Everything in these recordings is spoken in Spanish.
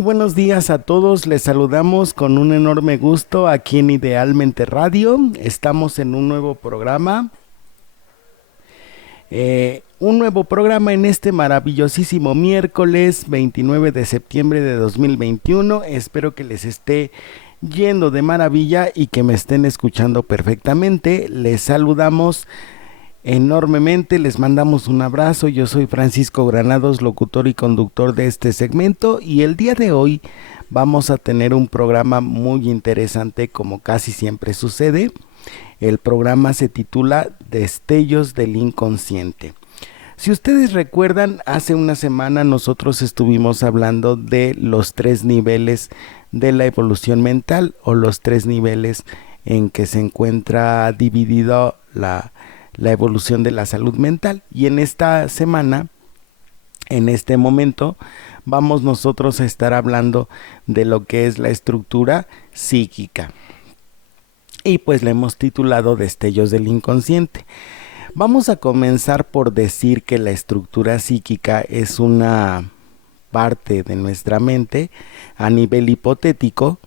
Muy buenos días a todos, les saludamos con un enorme gusto aquí en Idealmente Radio. Estamos en un nuevo programa en este maravillosísimo miércoles 29 de septiembre de 2021. Espero que les esté yendo de maravilla y que me estén escuchando perfectamente. Les saludamos enormemente, les mandamos un abrazo. Yo soy Francisco Granados, locutor y conductor de este segmento, y el día de hoy vamos a tener un programa muy interesante, como casi siempre sucede. El programa se titula Destellos del Inconsciente. Si ustedes recuerdan, hace una semana nosotros estuvimos hablando de los 3 niveles de la evolución mental, o los 3 niveles en que se encuentra dividido la evolución de la salud mental. Y en esta semana, en este momento, vamos nosotros a estar hablando de lo que es la estructura psíquica. Y pues le hemos titulado Destellos del Inconsciente. Vamos a comenzar por decir que la estructura psíquica es una parte de nuestra mente a nivel hipotético,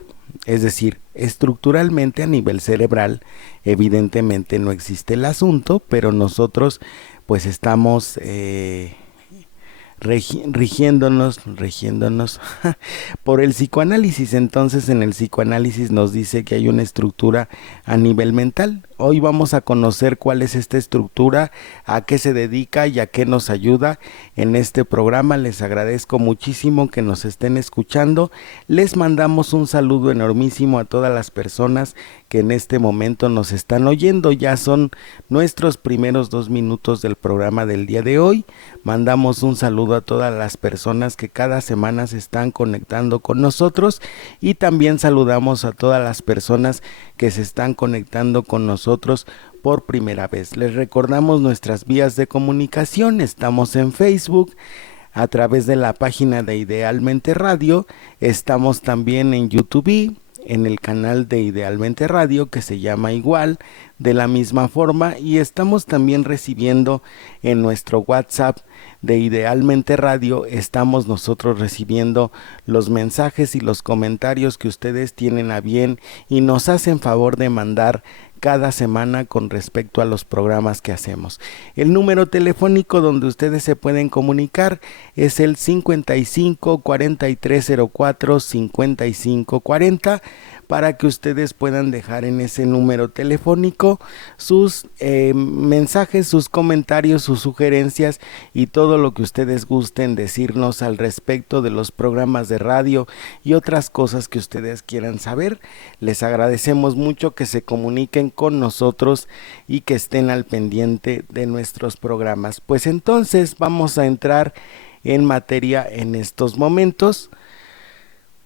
es decir, estructuralmente a nivel cerebral. Evidentemente no existe el asunto, pero nosotros pues estamos rigiéndonos por el psicoanálisis. Entonces, en el psicoanálisis nos dice que hay una estructura a nivel mental. Hoy vamos a conocer cuál es esta estructura, a qué se dedica y a qué nos ayuda en este programa. Les agradezco muchísimo que nos estén escuchando. Les mandamos un saludo enormísimo a todas las personas que en este momento nos están oyendo. Ya son nuestros primeros 2 minutos del programa del día de hoy. Mandamos un saludo a todas las personas que cada semana se están conectando con nosotros, y también saludamos a todas las personas que se están conectando con nosotros por primera vez. Les recordamos nuestras vías de comunicación. Estamos en Facebook a través de la página de Idealmente Radio. Estamos también en YouTube, en el canal de Idealmente Radio, que se llama igual, de la misma forma, y estamos también recibiendo en nuestro WhatsApp de Idealmente Radio. Estamos nosotros recibiendo los mensajes y los comentarios que ustedes tienen a bien y nos hacen favor de mandar cada semana con respecto a los programas que hacemos. El número telefónico donde ustedes se pueden comunicar es el 55 4304 5540, para que ustedes puedan dejar en ese número telefónico sus mensajes, sus comentarios, sus sugerencias y todo lo que ustedes gusten decirnos al respecto de los programas de radio y otras cosas que ustedes quieran saber. Les agradecemos mucho que se comuniquen con nosotros y que estén al pendiente de nuestros programas. Pues entonces vamos a entrar en materia en estos momentos.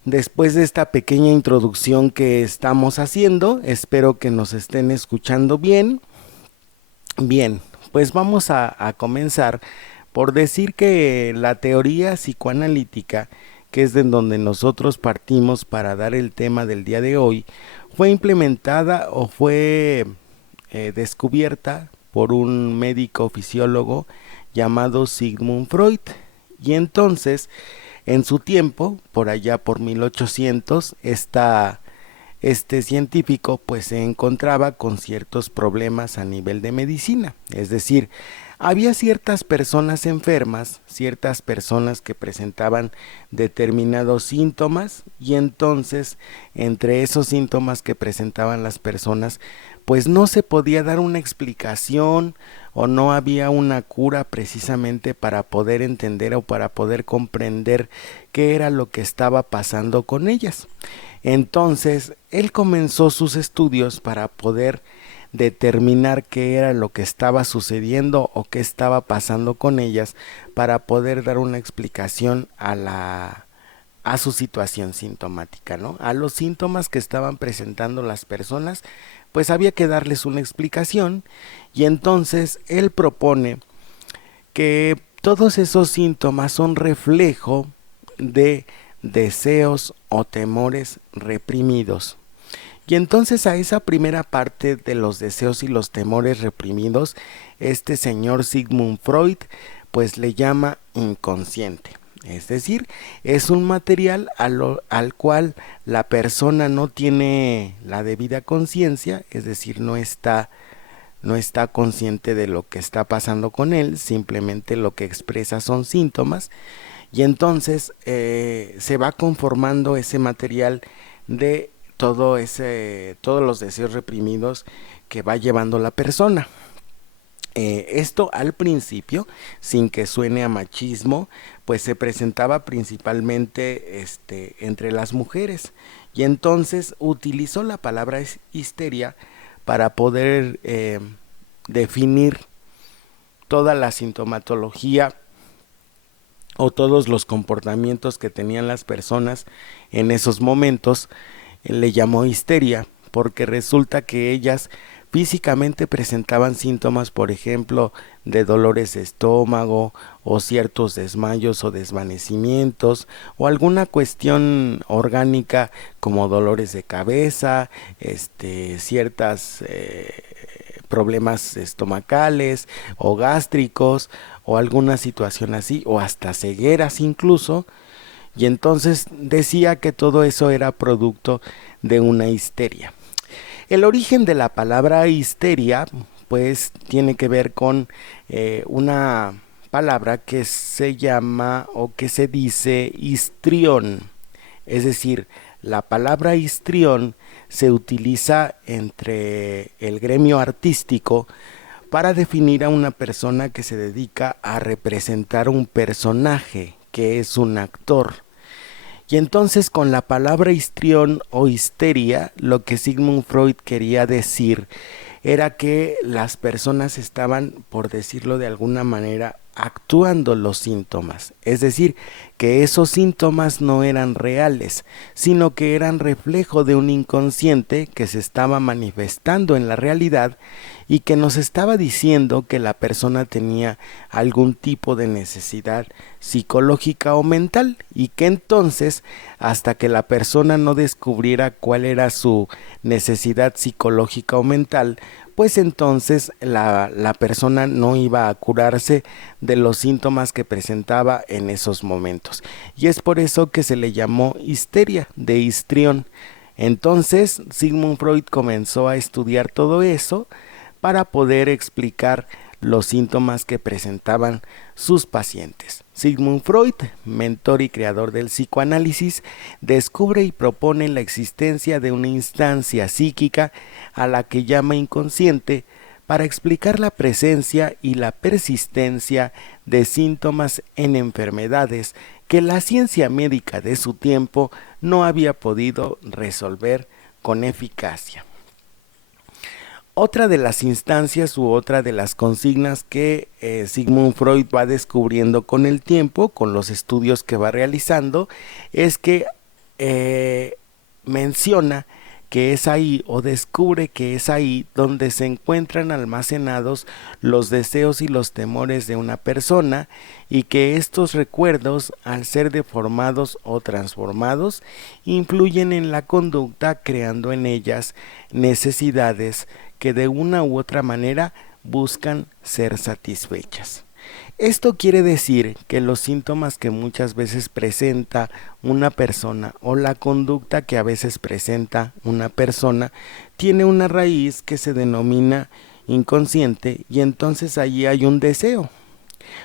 Después de esta pequeña introducción que estamos haciendo, espero que nos estén escuchando bien. Bien, pues vamos a comenzar por decir que la teoría psicoanalítica, que es de donde nosotros partimos para dar el tema del día de hoy, fue implementada o fue descubierta por un médico fisiólogo llamado Sigmund Freud. Y entonces, en su tiempo, por allá por 1800, este científico pues se encontraba con ciertos problemas a nivel de medicina. Es decir, había ciertas personas enfermas, ciertas personas que presentaban determinados síntomas, y entonces entre esos síntomas que presentaban las personas pues no se podía dar una explicación, o no había una cura precisamente para poder entender o para poder comprender qué era lo que estaba pasando con ellas. Entonces él comenzó sus estudios para poder determinar qué era lo que estaba sucediendo o qué estaba pasando con ellas, para poder dar una explicación a su situación sintomática, ¿no? A los síntomas que estaban presentando las personas, pues había que darles una explicación. Y entonces él propone que todos esos síntomas son reflejo de deseos o temores reprimidos. Y entonces a esa primera parte de los deseos y los temores reprimidos, este señor Sigmund Freud pues le llama inconsciente. Es decir, es un material al cual la persona no tiene la debida conciencia, es decir, no está consciente de lo que está pasando con él, simplemente lo que expresa son síntomas, y entonces se va conformando ese material de todos los deseos reprimidos que va llevando la persona. Esto al principio, sin que suene a machismo, pues se presentaba principalmente entre las mujeres, y entonces utilizó la palabra histeria para poder definir toda la sintomatología o todos los comportamientos que tenían las personas en esos momentos. Le llamó histeria porque resulta que ellas físicamente presentaban síntomas, por ejemplo, de dolores de estómago o ciertos desmayos o desvanecimientos o alguna cuestión orgánica como dolores de cabeza, ciertas problemas estomacales o gástricos o alguna situación así, o hasta cegueras incluso, y entonces decía que todo eso era producto de una histeria. El origen de la palabra histeria pues tiene que ver con una palabra que se llama o que se dice histrión, es decir, la palabra histrión se utiliza entre el gremio artístico para definir a una persona que se dedica a representar un personaje, que es un actor. Y entonces con la palabra histrión o histeria, lo que Sigmund Freud quería decir era que las personas estaban, por decirlo de alguna manera, actuando los síntomas, es decir, que esos síntomas no eran reales, sino que eran reflejo de un inconsciente que se estaba manifestando en la realidad y que nos estaba diciendo que la persona tenía algún tipo de necesidad psicológica o mental, y que entonces hasta que la persona no descubriera cuál era su necesidad psicológica o mental, pues entonces la persona no iba a curarse de los síntomas que presentaba en esos momentos. Y es por eso que se le llamó histeria, de histrión. Entonces Sigmund Freud comenzó a estudiar todo eso para poder explicar los síntomas que presentaban sus pacientes. Sigmund Freud, mentor y creador del psicoanálisis, descubre y propone la existencia de una instancia psíquica a la que llama inconsciente para explicar la presencia y la persistencia de síntomas en enfermedades que la ciencia médica de su tiempo no había podido resolver con eficacia. Otra de las instancias u otra de las consignas que Sigmund Freud va descubriendo con el tiempo, con los estudios que va realizando, es que menciona que es ahí, o descubre que es ahí donde se encuentran almacenados los deseos y los temores de una persona, y que estos recuerdos, al ser deformados o transformados, influyen en la conducta, creando en ellas necesidades que de una u otra manera buscan ser satisfechas. Esto quiere decir que los síntomas que muchas veces presenta una persona o la conducta que a veces presenta una persona tiene una raíz que se denomina inconsciente, y entonces allí hay un deseo.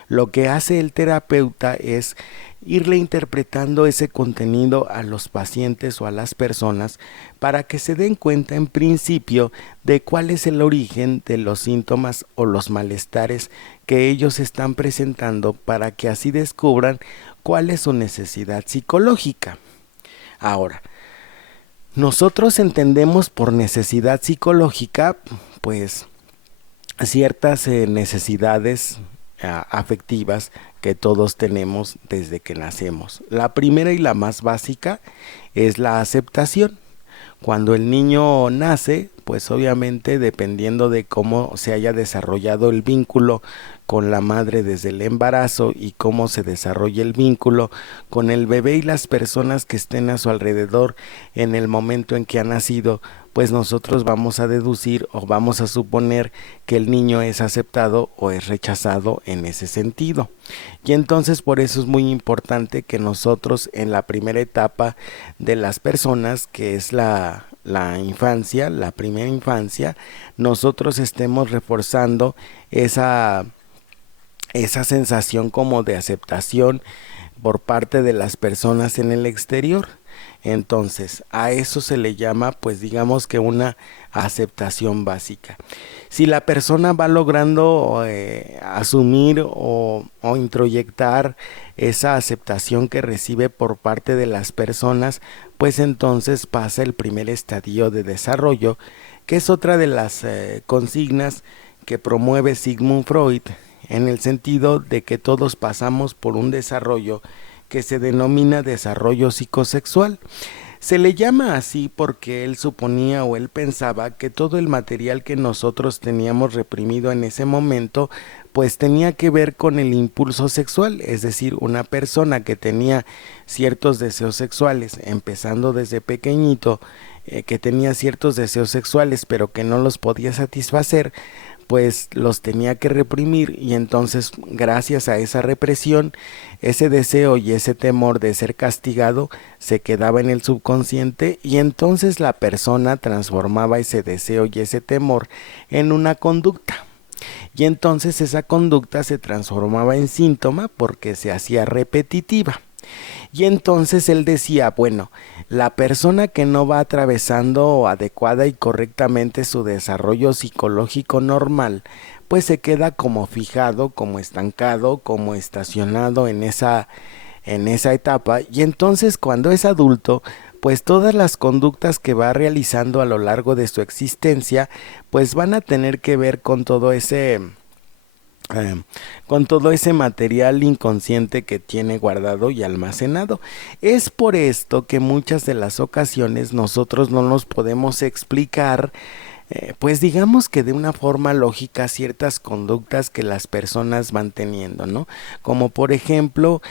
Lo que hace el terapeuta es irle interpretando ese contenido a los pacientes o a las personas para que se den cuenta en principio de cuál es el origen de los síntomas o los malestares que ellos están presentando, para que así descubran cuál es su necesidad psicológica. Ahora, nosotros entendemos por necesidad psicológica pues ciertas necesidades afectivas que todos tenemos desde que nacemos. La primera y la más básica es la aceptación. Cuando el niño nace, pues obviamente dependiendo de cómo se haya desarrollado el vínculo con la madre desde el embarazo y cómo se desarrolla el vínculo con el bebé y las personas que estén a su alrededor en el momento en que ha nacido, pues nosotros vamos a deducir o vamos a suponer que el niño es aceptado o es rechazado en ese sentido. Y entonces por eso es muy importante que nosotros en la primera etapa de las personas, que es la infancia, la primera infancia, nosotros estemos reforzando esa sensación como de aceptación por parte de las personas en el exterior. Entonces, a eso se le llama, pues digamos que una aceptación básica. Si la persona va logrando asumir o introyectar esa aceptación que recibe por parte de las personas, pues entonces pasa el primer estadio de desarrollo, que es otra de las consignas que promueve Sigmund Freud, en el sentido de que todos pasamos por un desarrollo que se denomina desarrollo psicosexual. Se le llama así porque él suponía o él pensaba que todo el material que nosotros teníamos reprimido en ese momento pues tenía que ver con el impulso sexual, es decir, una persona que tenía ciertos deseos sexuales, empezando desde pequeñito, que tenía ciertos deseos sexuales pero que no los podía satisfacer, pues los tenía que reprimir, y entonces gracias a esa represión ese deseo y ese temor de ser castigado se quedaba en el subconsciente, y entonces la persona transformaba ese deseo y ese temor en una conducta, y entonces esa conducta se transformaba en síntoma porque se hacía repetitiva. Y entonces él decía, bueno, la persona que no va atravesando adecuada y correctamente su desarrollo psicológico normal, pues se queda como fijado, como estancado, como estacionado en esa etapa, y entonces cuando es adulto, pues todas las conductas que va realizando a lo largo de su existencia, pues van a tener que ver con todo ese material inconsciente que tiene guardado y almacenado. Es por esto que muchas de las ocasiones nosotros no nos podemos explicar, pues digamos que de una forma lógica, ciertas conductas que las personas van teniendo, ¿no? Como por ejemplo,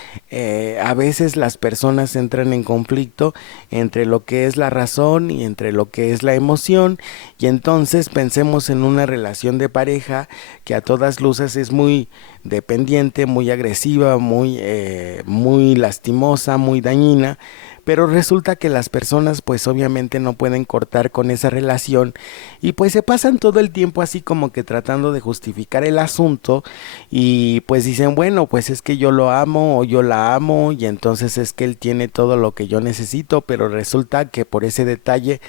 a veces las personas entran en conflicto entre lo que es la razón y entre lo que es la emoción, y entonces pensemos en una relación de pareja que a todas luces es muy dependiente, muy agresiva, muy lastimosa, muy dañina, pero resulta que las personas pues obviamente no pueden cortar con esa relación, y pues se pasan todo el tiempo así como que tratando de justificar el asunto, y pues dicen, bueno, pues es que yo lo amo o yo la amo, y entonces es que él tiene todo lo que yo necesito, pero resulta que por ese detalle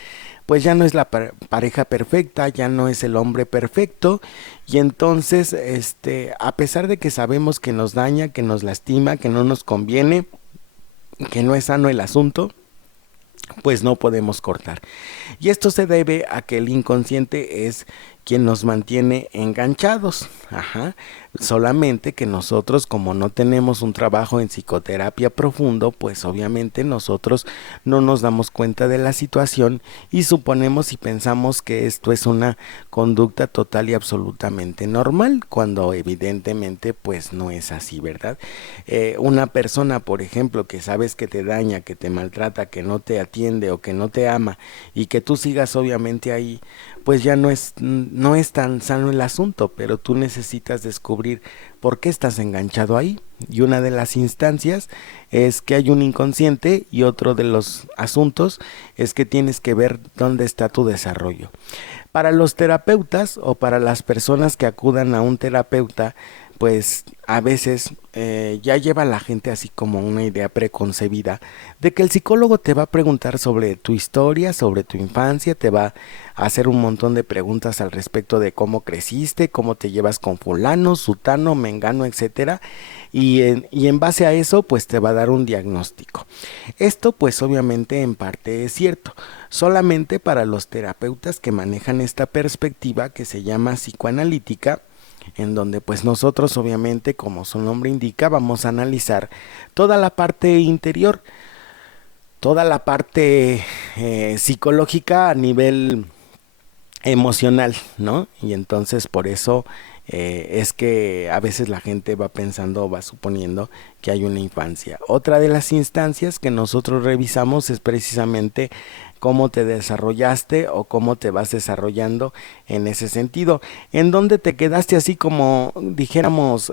pues ya no es la pareja perfecta, ya no es el hombre perfecto, y entonces a pesar de que sabemos que nos daña, que nos lastima, que no nos conviene, que no es sano el asunto, pues no podemos cortar. Y esto se debe a que el inconsciente es quien nos mantiene enganchados. Ajá. Solamente que nosotros, como no tenemos un trabajo en psicoterapia profundo, pues obviamente nosotros no nos damos cuenta de la situación y suponemos y pensamos que esto es una conducta total y absolutamente normal, cuando evidentemente pues no es así, ¿verdad? Una persona, por ejemplo, que sabes que te daña, que te maltrata, que no te atiende o que no te ama, y que tú sigas obviamente ahí, pues ya no es tan sano el asunto, pero tú necesitas descubrir por qué estás enganchado ahí. Y una de las instancias es que hay un inconsciente, y otro de los asuntos es que tienes que ver dónde está tu desarrollo. Para los terapeutas o para las personas que acudan a un terapeuta, pues a veces ya lleva la gente así como una idea preconcebida de que el psicólogo te va a preguntar sobre tu historia, sobre tu infancia, te va a hacer un montón de preguntas al respecto de cómo creciste, cómo te llevas con fulano, sutano, mengano, etcétera, y en base a eso pues te va a dar un diagnóstico. Esto pues obviamente en parte es cierto, solamente para los terapeutas que manejan esta perspectiva que se llama psicoanalítica, en donde pues nosotros obviamente, como su nombre indica, vamos a analizar toda la parte interior, toda la parte psicológica emocional, ¿no? Y entonces por eso es que a veces la gente va pensando o va suponiendo que hay una infancia. Otra de las instancias que nosotros revisamos es precisamente cómo te desarrollaste o cómo te vas desarrollando en ese sentido. ¿En dónde te quedaste así como dijéramos,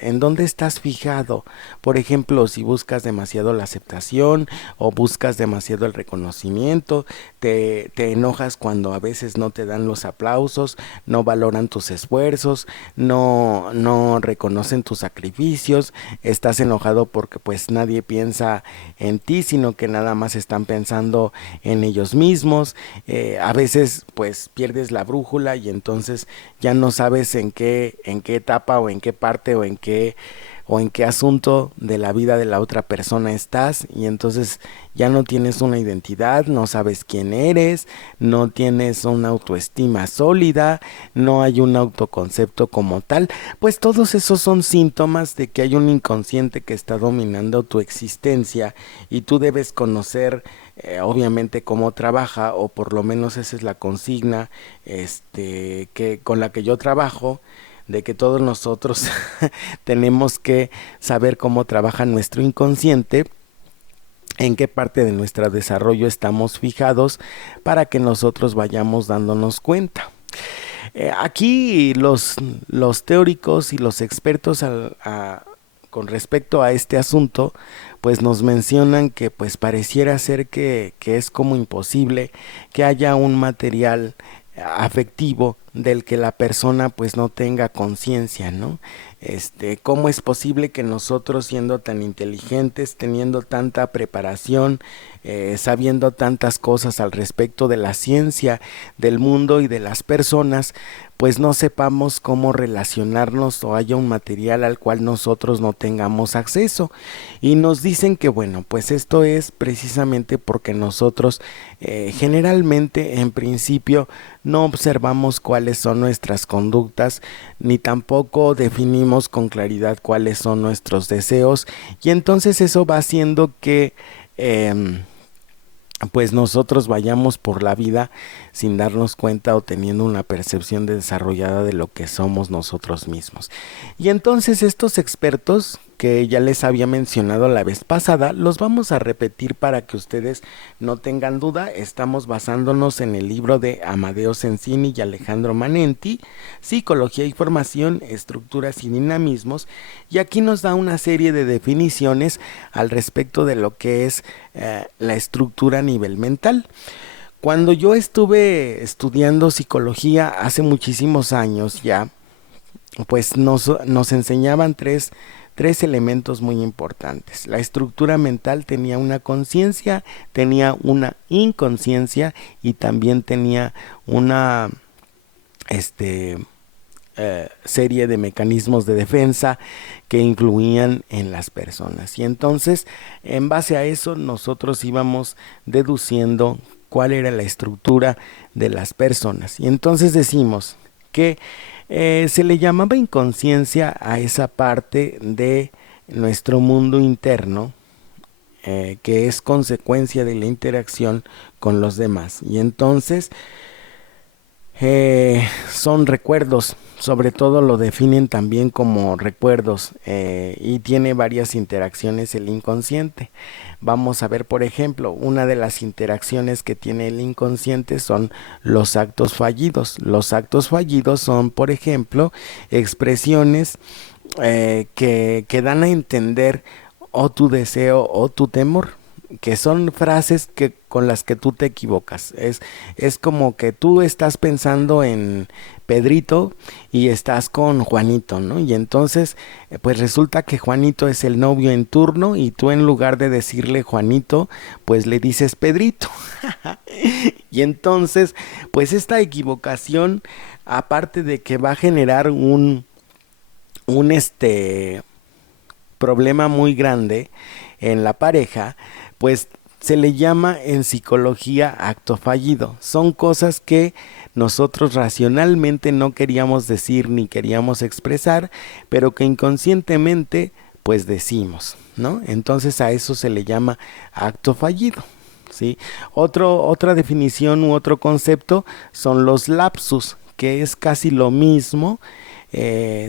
en dónde estás fijado? Por ejemplo, si buscas demasiado la aceptación o buscas demasiado el reconocimiento, te enojas cuando a veces no te dan los aplausos, no valoran tus esfuerzos, no reconocen tus sacrificios, estás enojado porque pues nadie piensa en ti, sino que nada más están pensando en ellos mismos. A veces pues pierdes la brújula y entonces ya no sabes en qué etapa o en qué parte o en qué asunto de la vida de la otra persona estás, y entonces ya no tienes una identidad, no sabes quién eres, no tienes una autoestima sólida, no hay un autoconcepto como tal. Pues todos esos son síntomas de que hay un inconsciente que está dominando tu existencia y tú debes conocer obviamente cómo trabaja, o por lo menos esa es la consigna que con la que yo trabajo, de que todos nosotros tenemos que saber cómo trabaja nuestro inconsciente, en qué parte de nuestro desarrollo estamos fijados, para que nosotros vayamos dándonos cuenta. Aquí los teóricos y los expertos con respecto a este asunto, pues nos mencionan que pues pareciera ser que es como imposible que haya un material afectivo del que la persona pues no tenga conciencia, ¿no? ¿Cómo es posible que nosotros, siendo tan inteligentes, teniendo tanta preparación, sabiendo tantas cosas al respecto de la ciencia, del mundo y de las personas, pues no sepamos cómo relacionarnos o haya un material al cual nosotros no tengamos acceso? Y nos dicen que bueno, pues esto es precisamente porque nosotros generalmente en principio no observamos cuáles son nuestras conductas, ni tampoco definimos con claridad cuáles son nuestros deseos, y entonces eso va haciendo que pues nosotros vayamos por la vida sin darnos cuenta o teniendo una percepción desarrollada de lo que somos nosotros mismos. Y entonces estos expertos que ya les había mencionado la vez pasada, los vamos a repetir para que ustedes no tengan duda. Estamos basándonos en el libro de Amadeo Sensini y Alejandro Manenti, Psicología y Formación, Estructuras y Dinamismos, y aquí nos da una serie de definiciones al respecto de lo que es la estructura a nivel mental. Cuando yo estuve estudiando psicología hace muchísimos años ya, pues nos enseñaban tres elementos muy importantes. La estructura mental tenía una conciencia, tenía una inconsciencia y también tenía una serie de mecanismos de defensa que influían en las personas. Y entonces, en base a eso, nosotros íbamos deduciendo cuál era la estructura de las personas. Y entonces decimos que se le llamaba inconsciencia a esa parte de nuestro mundo interno que es consecuencia de la interacción con los demás. Y entonces son recuerdos, sobre todo lo definen también como recuerdos, y tiene varias interacciones el inconsciente. Vamos a ver, por ejemplo, una de las interacciones que tiene el inconsciente son los actos fallidos. Los actos fallidos son, por ejemplo, expresiones que dan a entender o tu deseo o tu temor, que son frases con las que tú te equivocas. Es como que tú estás pensando en Pedrito y estás con Juanito, ¿no? Y entonces, pues resulta que Juanito es el novio en turno y tú, en lugar de decirle Juanito, pues le dices Pedrito. Y entonces, pues esta equivocación, aparte de que va a generar un problema muy grande en la pareja, pues se le llama en psicología acto fallido. Son cosas que nosotros racionalmente no queríamos decir ni queríamos expresar, pero que inconscientemente pues decimos, ¿no? Entonces a eso se le llama acto fallido. ¿sí? Otra definición u otro concepto son los lapsus, que es casi lo mismo,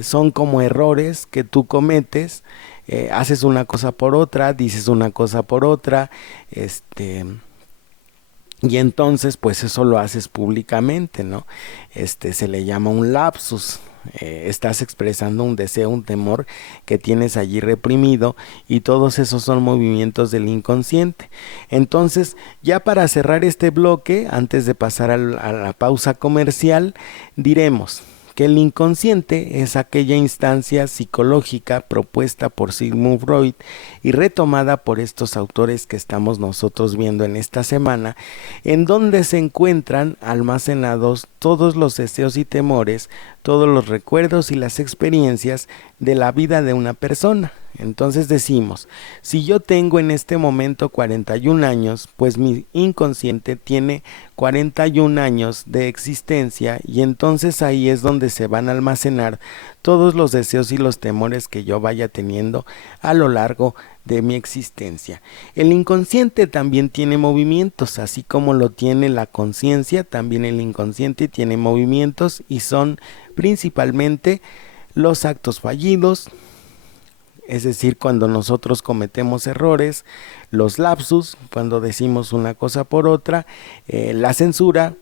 son como errores que tú cometes, haces una cosa por otra, dices una cosa por otra, y entonces pues eso lo haces públicamente, ¿no? Se le llama un lapsus. Estás expresando un deseo, un temor que tienes allí reprimido, y todos esos son movimientos del inconsciente. Entonces, ya para cerrar este bloque, antes de pasar a la pausa comercial, diremos que el inconsciente es aquella instancia psicológica propuesta por Sigmund Freud y retomada por estos autores que estamos nosotros viendo en esta semana, en donde se encuentran almacenados todos los deseos y temores, todos los recuerdos y las experiencias de la vida de una persona. Entonces decimos, si yo tengo en este momento 41 años, pues mi inconsciente tiene 41 años de existencia, y entonces ahí es donde se van a almacenar todos los deseos y los temores que yo vaya teniendo a lo largo de mi existencia. El inconsciente también tiene movimientos, así como lo tiene la conciencia, también el inconsciente tiene movimientos, y son principalmente los actos fallidos, es decir, cuando nosotros cometemos errores, los lapsus, cuando decimos una cosa por otra, la censura,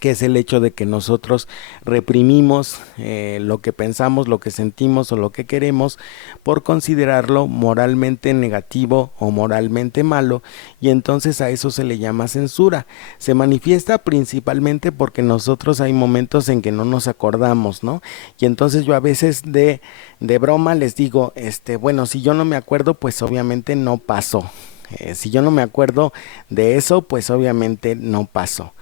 que es el hecho de que nosotros reprimimos lo que pensamos, lo que sentimos o lo que queremos por considerarlo moralmente negativo o moralmente malo, y entonces a eso se le llama censura. Se manifiesta principalmente porque nosotros hay momentos en que no nos acordamos, ¿no? Y entonces yo a veces de broma les digo, bueno, si yo no me acuerdo, pues obviamente no pasó. Si yo no me acuerdo de eso, pues obviamente no pasó.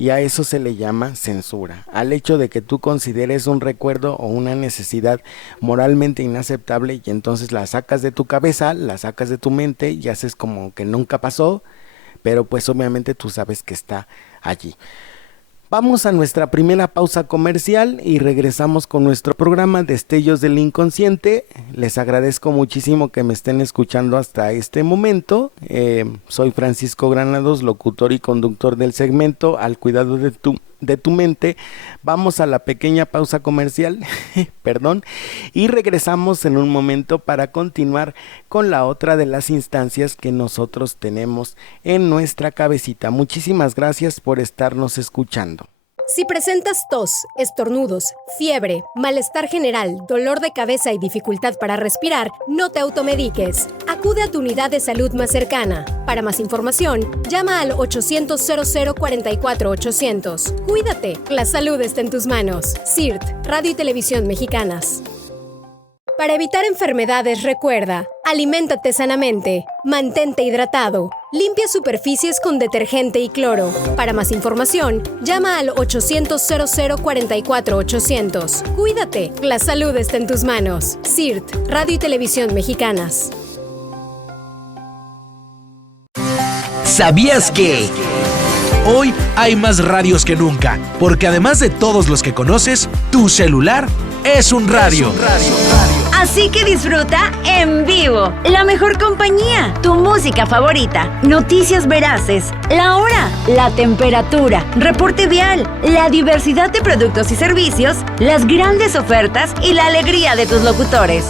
Y a eso se le llama censura, al hecho de que tú consideres un recuerdo o una necesidad moralmente inaceptable, y entonces la sacas de tu cabeza, la sacas de tu mente y haces como que nunca pasó, pero pues obviamente tú sabes que está allí. Vamos a nuestra primera pausa comercial y regresamos con nuestro programa Destellos del Inconsciente. Les agradezco muchísimo que me estén escuchando hasta este momento. Soy Francisco Granados, locutor y conductor del segmento Al Cuidado de tu Mente. Vamos a la pequeña pausa comercial, perdón, y regresamos en un momento para continuar con la otra de las instancias que nosotros tenemos en nuestra cabecita. Muchísimas gracias por estarnos escuchando. Si presentas tos, estornudos, fiebre, malestar general, dolor de cabeza y dificultad para respirar, no te automediques. Acude a tu unidad de salud más cercana. Para más información, llama al 800-0044-800. Cuídate, la salud está en tus manos. CIRT, Radio y Televisión Mexicanas. Para evitar enfermedades, recuerda, aliméntate sanamente, mantente hidratado, limpia superficies con detergente y cloro. Para más información, llama al 800-0044-800. Cuídate, la salud está en tus manos. CIRT, Radio y Televisión Mexicanas. ¿Sabías que? Hoy hay más radios que nunca, porque además de todos los que conoces, tu celular es un radio. Así que disfruta en vivo la mejor compañía, tu música favorita, noticias veraces, la hora, la temperatura, reporte vial, la diversidad de productos y servicios, las grandes ofertas y la alegría de tus locutores.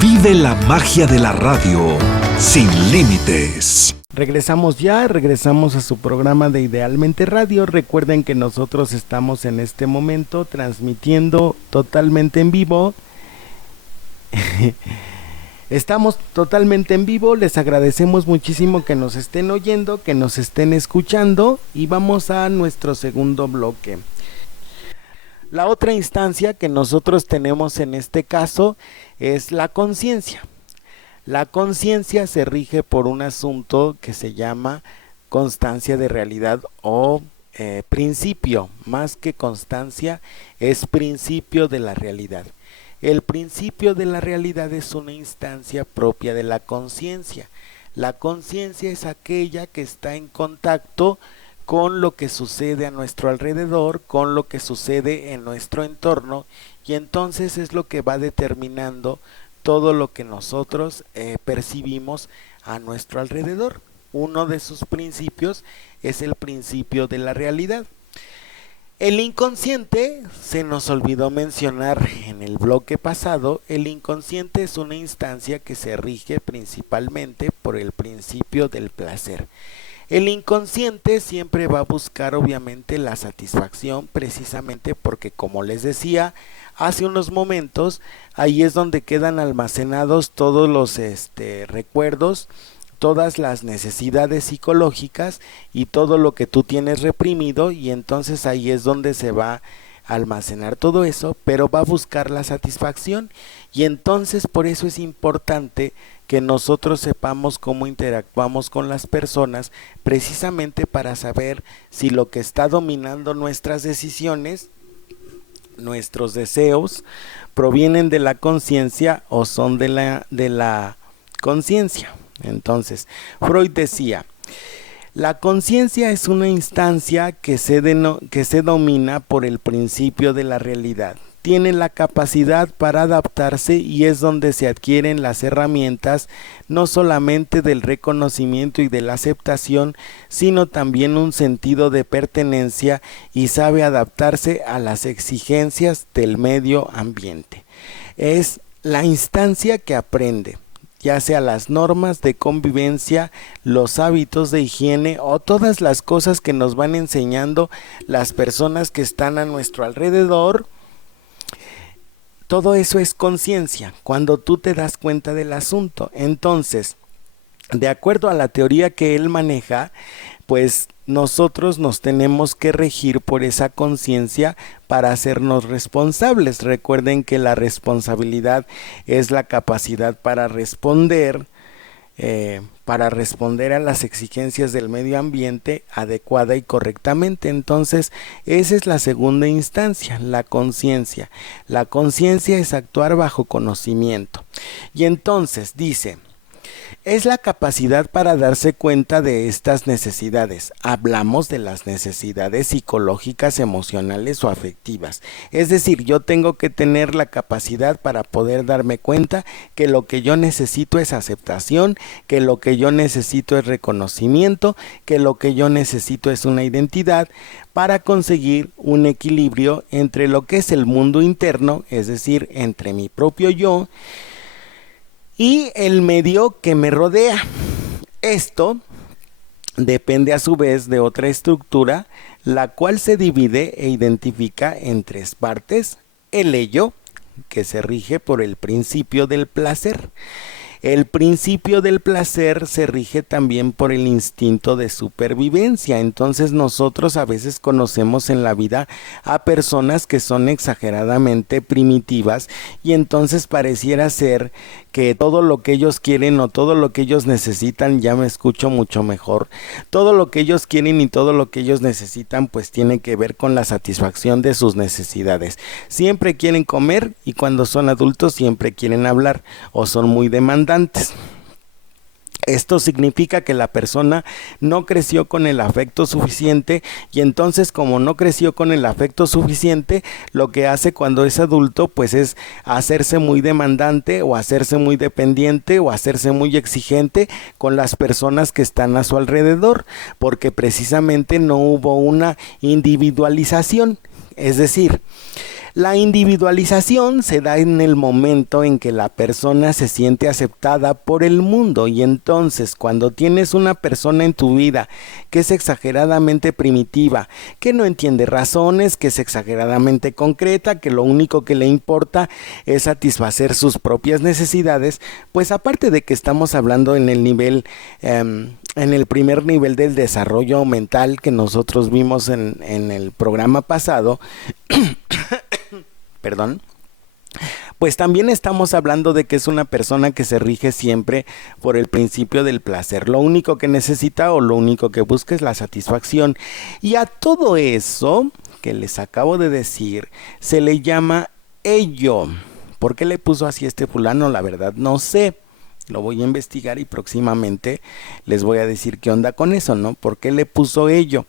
Vive la magia de la radio sin límites. Regresamos a su programa de Idealmente Radio. Recuerden que nosotros estamos en este momento transmitiendo totalmente en vivo. Estamos totalmente en vivo, les agradecemos muchísimo que nos estén oyendo, que nos estén escuchando, y vamos a nuestro segundo bloque. La otra instancia que nosotros tenemos en este caso es la conciencia. La conciencia se rige por un asunto que se llama constancia de realidad o principio. Más que constancia, es principio de la realidad. El principio de la realidad es una instancia propia de la conciencia. La conciencia es aquella que está en contacto con lo que sucede a nuestro alrededor, con lo que sucede en nuestro entorno, y entonces es lo que va determinando todo lo que nosotros percibimos a nuestro alrededor. uno de sus principios es el principio de la realidad. El inconsciente, se nos olvidó mencionar en el bloque pasado, el inconsciente es una instancia que se rige principalmente por el principio del placer. El inconsciente siempre va a buscar obviamente la satisfacción, precisamente porque, como les decía hace unos momentos, ahí es donde quedan almacenados todos los recuerdos, todas las necesidades psicológicas y todo lo que tú tienes reprimido, y entonces ahí es donde se va a almacenar todo eso, pero va a buscar la satisfacción. Y entonces por eso es importante que nosotros sepamos cómo interactuamos con las personas, precisamente para saber si lo que está dominando nuestras decisiones, nuestros deseos, provienen de la conciencia o son de la conciencia. Entonces, Freud decía, la conciencia es una instancia que se domina por el principio de la realidad. Tiene la capacidad para adaptarse y es donde se adquieren las herramientas no solamente del reconocimiento y de la aceptación, sino también un sentido de pertenencia, y sabe adaptarse a las exigencias del medio ambiente. Es la instancia que aprende, ya sea las normas de convivencia, los hábitos de higiene o todas las cosas que nos van enseñando las personas que están a nuestro alrededor. Todo eso es conciencia, cuando tú te das cuenta del asunto. Entonces, de acuerdo a la teoría que él maneja, pues nosotros nos tenemos que regir por esa conciencia para hacernos responsables. Recuerden que la responsabilidad es la capacidad para responder a las exigencias del medio ambiente adecuada y correctamente. Entonces, esa es la segunda instancia, la conciencia. La conciencia es actuar bajo conocimiento. Y entonces dice, es la capacidad para darse cuenta de estas necesidades. Hablamos de las necesidades psicológicas, emocionales o afectivas. Es decir, yo tengo que tener la capacidad para poder darme cuenta que lo que yo necesito es aceptación, que lo que yo necesito es reconocimiento, que lo que yo necesito es una identidad, para conseguir un equilibrio entre lo que es el mundo interno, es decir, entre mi propio yo, y el medio que me rodea. Esto depende a su vez de otra estructura, la cual se divide e identifica en tres partes. El ello, que se rige por el principio del placer. El principio del placer se rige también por el instinto de supervivencia. Entonces nosotros a veces conocemos en la vida a personas que son exageradamente primitivas, y entonces pareciera ser que todo lo que ellos quieren o todo lo que ellos necesitan, ya me escucho mucho mejor, todo lo que ellos quieren y todo lo que ellos necesitan pues tiene que ver con la satisfacción de sus necesidades. Siempre quieren comer, y cuando son adultos siempre quieren hablar o son muy demandantes. Esto significa que la persona no creció con el afecto suficiente, y entonces, como no creció con el afecto suficiente, lo que hace cuando es adulto pues es hacerse muy demandante o hacerse muy dependiente o hacerse muy exigente con las personas que están a su alrededor, porque precisamente no hubo una individualización. Es decir, la individualización se da en el momento en que la persona se siente aceptada por el mundo, y entonces cuando tienes una persona en tu vida que es exageradamente primitiva, que no entiende razones, que es exageradamente concreta, que lo único que le importa es satisfacer sus propias necesidades, pues aparte de que estamos hablando en el nivel en el primer nivel del desarrollo mental que nosotros vimos en el programa pasado, perdón, pues también estamos hablando de que es una persona que se rige siempre por el principio del placer. Lo único que necesita o lo único que busca es la satisfacción. Y a todo eso que les acabo de decir se le llama ello. ¿Por qué le puso así este fulano? La verdad no sé. Lo voy a investigar y próximamente les voy a decir qué onda con eso, ¿no? ¿Por qué le puso ello?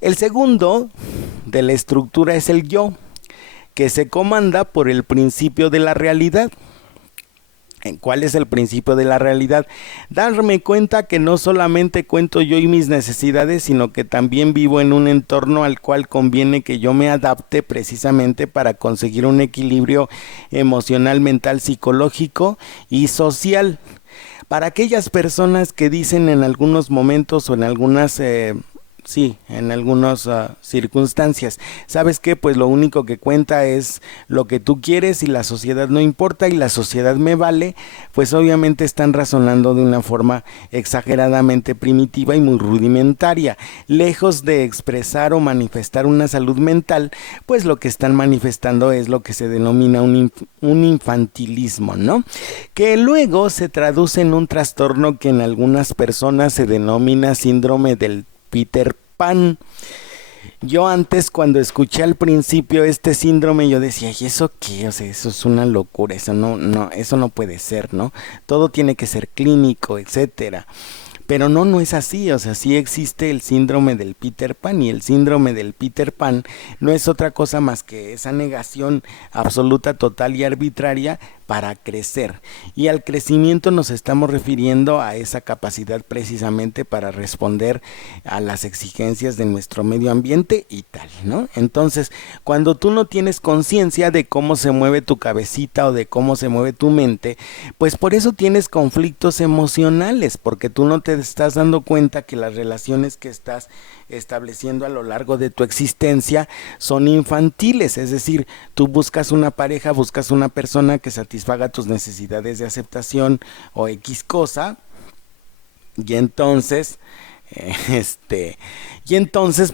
El segundo de la estructura es el yo, que se comanda por el principio de la realidad. ¿Cuál es el principio de la realidad? Darme cuenta que no solamente cuento yo y mis necesidades, sino que también vivo en un entorno al cual conviene que yo me adapte precisamente para conseguir un equilibrio emocional, mental, psicológico y social. Para aquellas personas que dicen en algunos momentos o en algunas circunstancias, ¿sabes qué? Pues lo único que cuenta es lo que tú quieres y la sociedad no importa y la sociedad me vale, pues obviamente están razonando de una forma exageradamente primitiva y muy rudimentaria. Lejos de expresar o manifestar una salud mental, pues lo que están manifestando es lo que se denomina un infantilismo, ¿no? Que luego se traduce en un trastorno que en algunas personas se denomina síndrome del Peter Pan. Yo antes, cuando escuché al principio este síndrome, yo decía, ¿y eso qué? O sea, eso es una locura, eso no puede ser, ¿no? Todo tiene que ser clínico, etcétera. Pero no es así, o sea, sí existe el síndrome del Peter Pan, y el síndrome del Peter Pan no es otra cosa más que esa negación absoluta, total y arbitraria para crecer. Y al crecimiento nos estamos refiriendo a esa capacidad precisamente para responder a las exigencias de nuestro medio ambiente y tal, ¿no? Entonces, cuando tú no tienes conciencia de cómo se mueve tu cabecita o de cómo se mueve tu mente, pues por eso tienes conflictos emocionales, porque tú no te estás dando cuenta que las relaciones que estás estableciendo a lo largo de tu existencia son infantiles. Es decir, tú buscas una pareja, buscas una persona que satisfaga tus necesidades de aceptación o X cosa, y entonces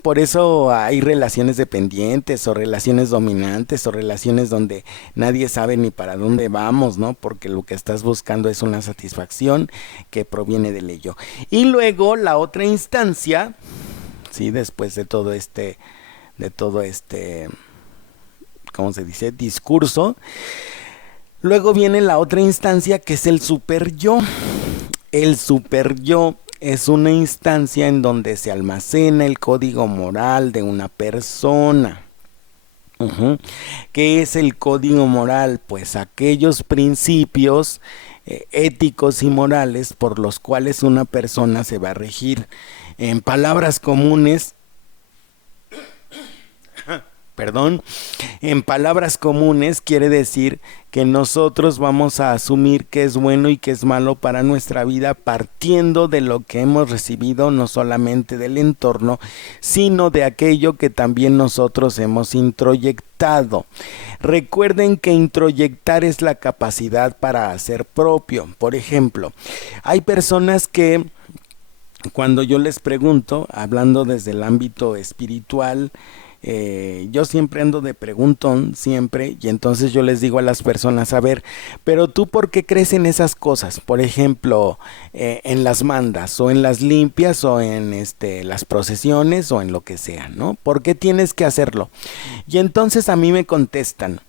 por eso hay relaciones dependientes o relaciones dominantes o relaciones donde nadie sabe ni para dónde vamos, ¿no? Porque lo que estás buscando es una satisfacción que proviene del ello. Y luego la otra instancia, sí, después de todo este, ¿cómo se dice? Discurso. Luego viene la otra instancia, que es el superyo. El superyo es una instancia en donde se almacena el código moral de una persona. ¿Qué es el código moral? Pues aquellos principios éticos y morales por los cuales una persona se va a regir. En palabras comunes, en palabras comunes quiere decir que nosotros vamos a asumir qué es bueno y qué es malo para nuestra vida, partiendo de lo que hemos recibido, no solamente del entorno, sino de aquello que también nosotros hemos introyectado. Recuerden que introyectar es la capacidad para hacer propio. Por ejemplo, hay personas que, cuando yo les pregunto, hablando desde el ámbito espiritual, yo siempre ando de preguntón, siempre, y entonces yo les digo a las personas, a ver, pero tú ¿por qué crees en esas cosas? Por ejemplo, en las mandas, o en las limpias, o en las procesiones, o en lo que sea, ¿no? ¿Por qué tienes que hacerlo? Y entonces a mí me contestan,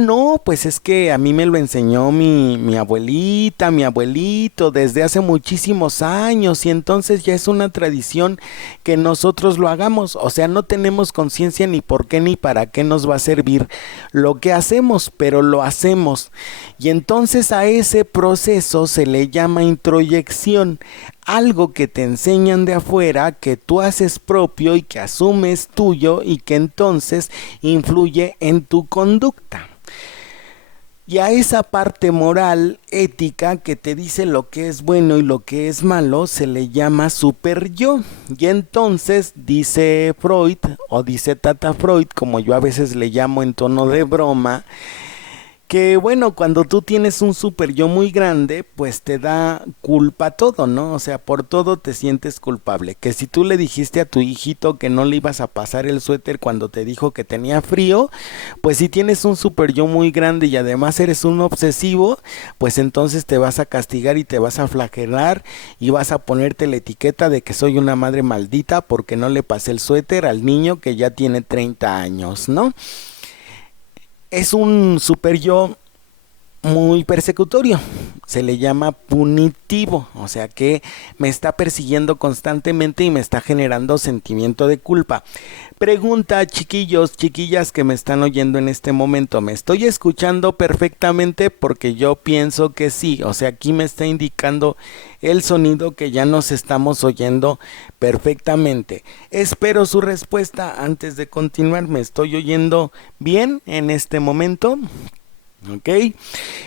no, pues es que a mí me lo enseñó mi abuelita, mi abuelito, desde hace muchísimos años, y entonces ya es una tradición que nosotros lo hagamos. O sea, no tenemos conciencia ni por qué ni para qué nos va a servir lo que hacemos, pero lo hacemos. Y entonces a ese proceso se le llama introyección. Algo que te enseñan de afuera, que tú haces propio y que asumes tuyo, y que entonces influye en tu conducta. Y a esa parte moral, ética, que te dice lo que es bueno y lo que es malo, se le llama superyo. Y entonces dice Freud, o dice Tata Freud, como yo a veces le llamo en tono de broma, que bueno, cuando tú tienes un superyo muy grande, pues te da culpa todo, ¿no? O sea, por todo te sientes culpable. Que si tú le dijiste a tu hijito que no le ibas a pasar el suéter cuando te dijo que tenía frío, pues si tienes un superyo muy grande y además eres un obsesivo, pues entonces te vas a castigar y te vas a flagelar y vas a ponerte la etiqueta de que soy una madre maldita porque no le pasé el suéter al niño que ya tiene 30 años, ¿no? Es un superyo muy persecutorio, se le llama punitivo, o sea que me está persiguiendo constantemente y me está generando sentimiento de culpa. Pregunta, chiquillos, chiquillas que me están oyendo en este momento, ¿me estoy escuchando perfectamente? Porque yo pienso que sí, o sea, aquí me está indicando el sonido que ya nos estamos oyendo perfectamente. Espero su respuesta antes de continuar. ¿Me estoy oyendo bien en este momento? Ok,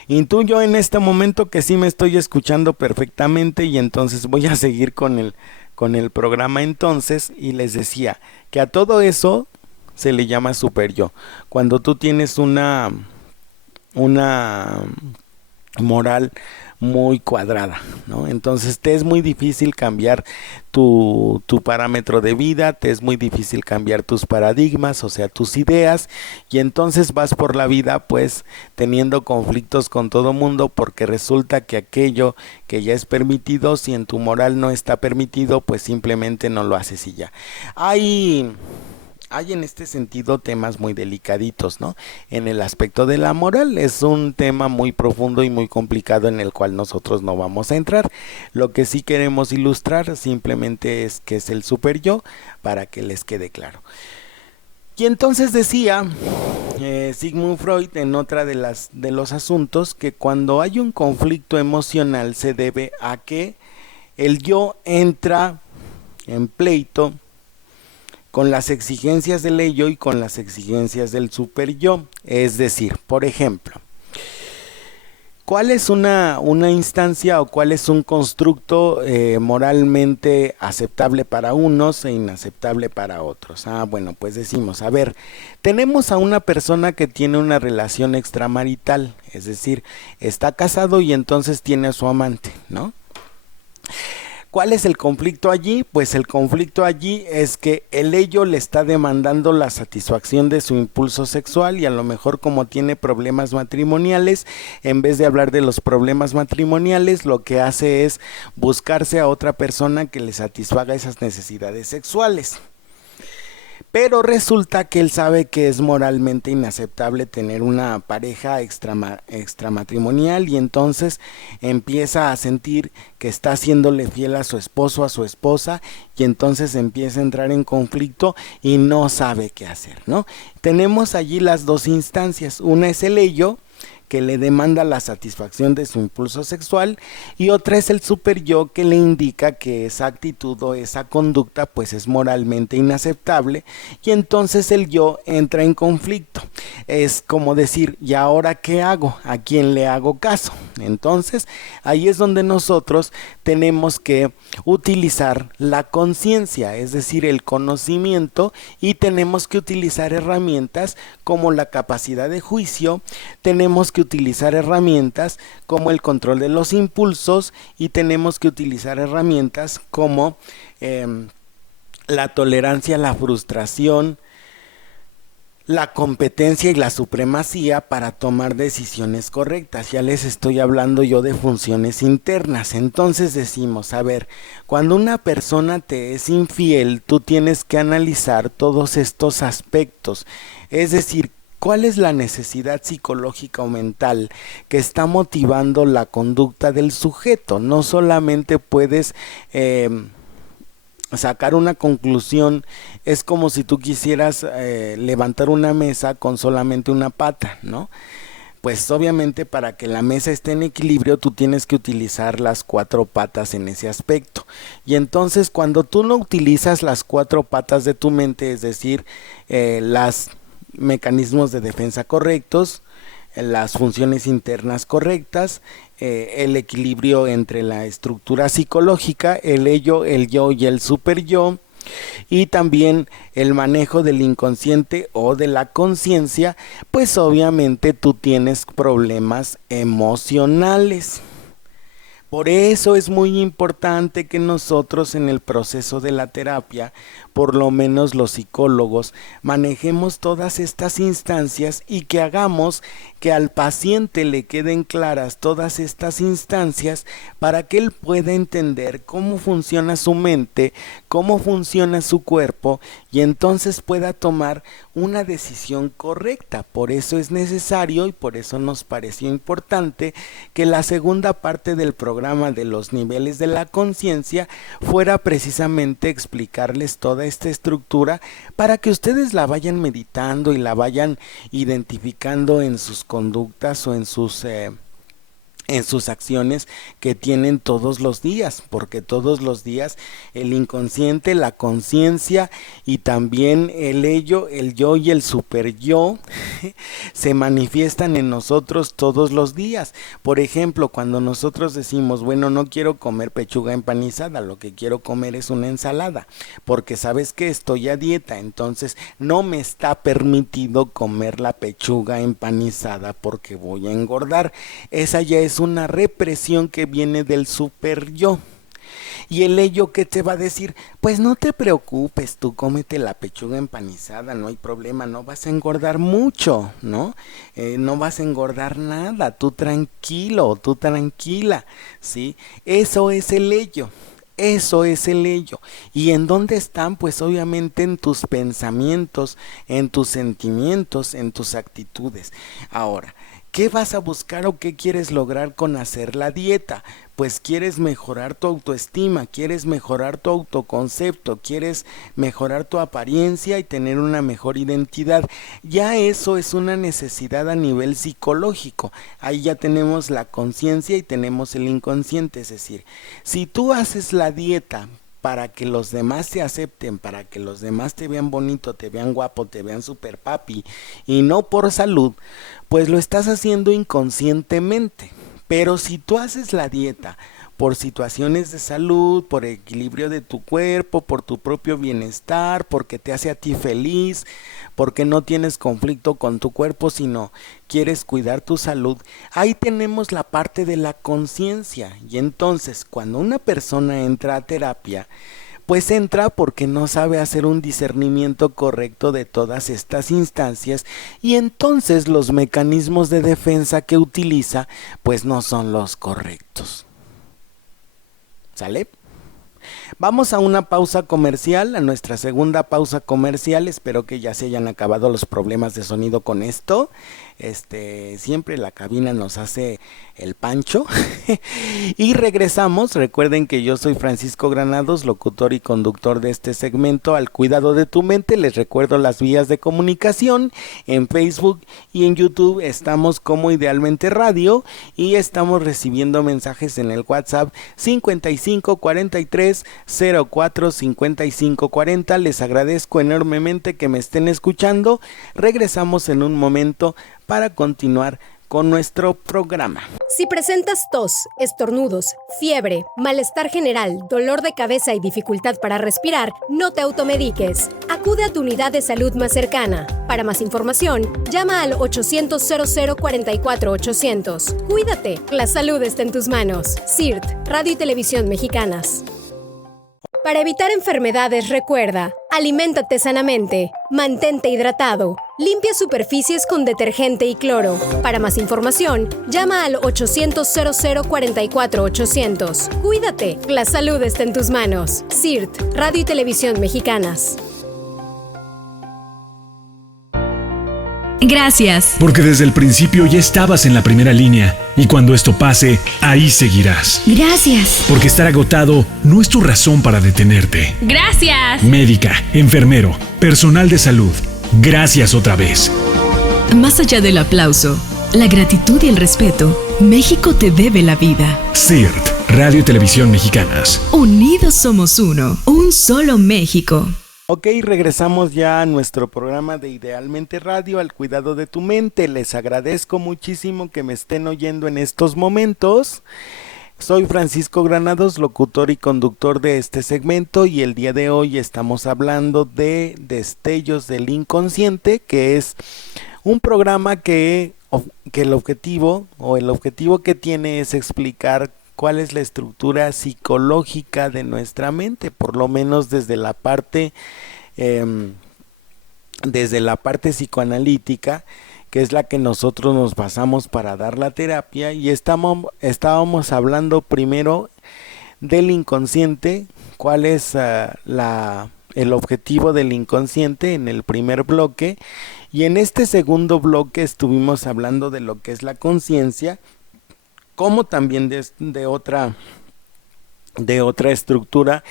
intuyo en este momento que sí me estoy escuchando perfectamente, y entonces voy a seguir con el programa entonces. Y les decía que a todo eso se le llama super yo. Cuando tú tienes una moral muy cuadrada, ¿no? Entonces te es muy difícil cambiar tu parámetro de vida, te es muy difícil cambiar tus paradigmas, o sea, tus ideas, y entonces vas por la vida pues teniendo conflictos con todo mundo, porque resulta que aquello que ya es permitido, si en tu moral no está permitido, pues simplemente no lo haces y ya. Hay en este sentido temas muy delicaditos, ¿no? En el aspecto de la moral es un tema muy profundo y muy complicado en el cual nosotros no vamos a entrar. Lo que sí queremos ilustrar simplemente es que es el super yo, para que les quede claro. Y entonces decía Sigmund Freud en otra de los asuntos, que cuando hay un conflicto emocional se debe a que el yo entra en pleito con las exigencias del ello y con las exigencias del super yo. Es decir, por ejemplo, ¿cuál es una instancia o cuál es un constructo moralmente aceptable para unos e inaceptable para otros? Bueno, pues decimos, a ver, tenemos a una persona que tiene una relación extramarital, es decir, está casado y entonces tiene a su amante, ¿no? ¿Cuál es el conflicto allí? Pues el conflicto allí es que el ello le está demandando la satisfacción de su impulso sexual, y a lo mejor, como tiene problemas matrimoniales, en vez de hablar de los problemas matrimoniales, lo que hace es buscarse a otra persona que le satisfaga esas necesidades sexuales. Pero resulta que él sabe que es moralmente inaceptable tener una pareja extramatrimonial, y entonces empieza a sentir que está haciéndole fiel a su esposo, a su esposa, y entonces empieza a entrar en conflicto y no sabe qué hacer, ¿no? Tenemos allí las dos instancias. Una es el ello, que le demanda la satisfacción de su impulso sexual, y otra es el super yo, que le indica que esa actitud o esa conducta pues es moralmente inaceptable, y entonces el yo entra en conflicto. Es como decir, ¿y ahora qué hago? ¿A quién le hago caso? Entonces ahí es donde nosotros tenemos que utilizar la conciencia, es decir, el conocimiento, y tenemos que utilizar herramientas como la capacidad de juicio, tenemos que utilizar herramientas como el control de los impulsos, y tenemos que utilizar herramientas como la tolerancia a la frustración, la competencia y la supremacía para tomar decisiones correctas. Ya les estoy hablando yo de funciones internas. Entonces decimos, a ver, cuando una persona te es infiel, tú tienes que analizar todos estos aspectos, es decir, ¿cuál es la necesidad psicológica o mental que está motivando la conducta del sujeto? No solamente puedes sacar una conclusión. Es como si tú quisieras levantar una mesa con solamente una pata, ¿no? Pues obviamente para que la mesa esté en equilibrio tú tienes que utilizar las 4 patas en ese aspecto. Y entonces cuando tú no utilizas las 4 patas de tu mente, es decir, las mecanismos de defensa correctos, las funciones internas correctas, el equilibrio entre la estructura psicológica, el ello, el yo y el super yo, y también el manejo del inconsciente o de la conciencia, pues obviamente tú tienes problemas emocionales. Por eso es muy importante que nosotros en el proceso de la terapia, por lo menos los psicólogos, manejemos todas estas instancias y que hagamos que al paciente le queden claras todas estas instancias para que él pueda entender cómo funciona su mente, cómo funciona su cuerpo y entonces pueda tomar una decisión correcta. Por eso es necesario y por eso nos pareció importante que la segunda parte del programa de los niveles de la conciencia fuera precisamente explicarles toda esta estructura para que ustedes la vayan meditando y la vayan identificando en sus conductas o en sus acciones que tienen todos los días, porque todos los días el inconsciente, la conciencia y también el ello, el yo y el super yo se manifiestan en nosotros todos los días. Por ejemplo, cuando nosotros decimos, bueno, no quiero comer pechuga empanizada, lo que quiero comer es una ensalada, porque sabes que estoy a dieta, entonces no me está permitido comer la pechuga empanizada porque voy a engordar. Esa ya es una represión que viene del super yo. Y el ello que te va a decir, pues no te preocupes, tú cómete la pechuga empanizada, no hay problema, no vas a engordar mucho, ¿no? No vas a engordar nada, tú tranquilo, tú tranquila, ¿sí? Eso es el ello. Eso es el ello. ¿Y en dónde están? Pues obviamente en tus pensamientos, en tus sentimientos, en tus actitudes. Ahora, ¿qué vas a buscar o qué quieres lograr con hacer la dieta? Pues quieres mejorar tu autoestima, quieres mejorar tu autoconcepto, quieres mejorar tu apariencia y tener una mejor identidad. Ya eso es una necesidad a nivel psicológico. Ahí ya tenemos la conciencia y tenemos el inconsciente. Es decir, si tú haces la dieta para que los demás te acepten, para que los demás te vean bonito, te vean guapo, te vean super papi y no por salud, pues lo estás haciendo inconscientemente. Pero si tú haces la dieta por situaciones de salud, por equilibrio de tu cuerpo, por tu propio bienestar, porque te hace a ti feliz, porque no tienes conflicto con tu cuerpo, sino quieres cuidar tu salud, ahí tenemos la parte de la conciencia. Y entonces, cuando una persona entra a terapia, pues entra porque no sabe hacer un discernimiento correcto de todas estas instancias y entonces los mecanismos de defensa que utiliza pues no son los correctos. ¿Sale? Vamos a una pausa comercial, a nuestra segunda pausa comercial. Espero que ya se hayan acabado los problemas de sonido con esto. Siempre la cabina nos hace el pancho. Y regresamos. Recuerden que yo soy Francisco Granados, locutor y conductor de este segmento Al Cuidado de tu Mente. Les recuerdo las vías de comunicación. En Facebook y en YouTube estamos como Idealmente Radio y estamos recibiendo mensajes en el WhatsApp 5543 04 55 40. Les agradezco enormemente que me estén escuchando. Regresamos en un momento para continuar con nuestro programa. Si presentas tos, estornudos, fiebre, malestar general, dolor de cabeza y dificultad para respirar, no te automediques. Acude a tu unidad de salud más cercana. Para más información, llama al 800-0044-800. Cuídate, la salud está en tus manos. CIRT, Radio y Televisión Mexicanas. Para evitar enfermedades, recuerda, aliméntate sanamente, mantente hidratado, limpia superficies con detergente y cloro. Para más información, llama al 800-0044-800. Cuídate, la salud está en tus manos. CIRT, Radio y Televisión Mexicanas. Gracias. Porque desde el principio ya estabas en la primera línea y cuando esto pase, ahí seguirás. Gracias. Porque estar agotado no es tu razón para detenerte. Gracias. Médica, enfermero, personal de salud, gracias otra vez. Más allá del aplauso, la gratitud y el respeto, México te debe la vida. CIRT, Radio y Televisión Mexicanas. Unidos somos uno, un solo México. Ok, regresamos ya a nuestro programa de Idealmente Radio, Al Cuidado de tu Mente. Les agradezco muchísimo que me estén oyendo en estos momentos. Soy Francisco Granados, locutor y conductor de este segmento, y el día de hoy estamos hablando de Destellos del Inconsciente, que es un programa que el objetivo que tiene es explicar cuál es la estructura psicológica de nuestra mente, por lo menos desde la parte psicoanalítica, que es la que nosotros nos basamos para dar la terapia, y estábamos hablando primero del inconsciente, cuál es el objetivo del inconsciente en el primer bloque, y en este segundo bloque estuvimos hablando de lo que es la conciencia, como también de otra estructura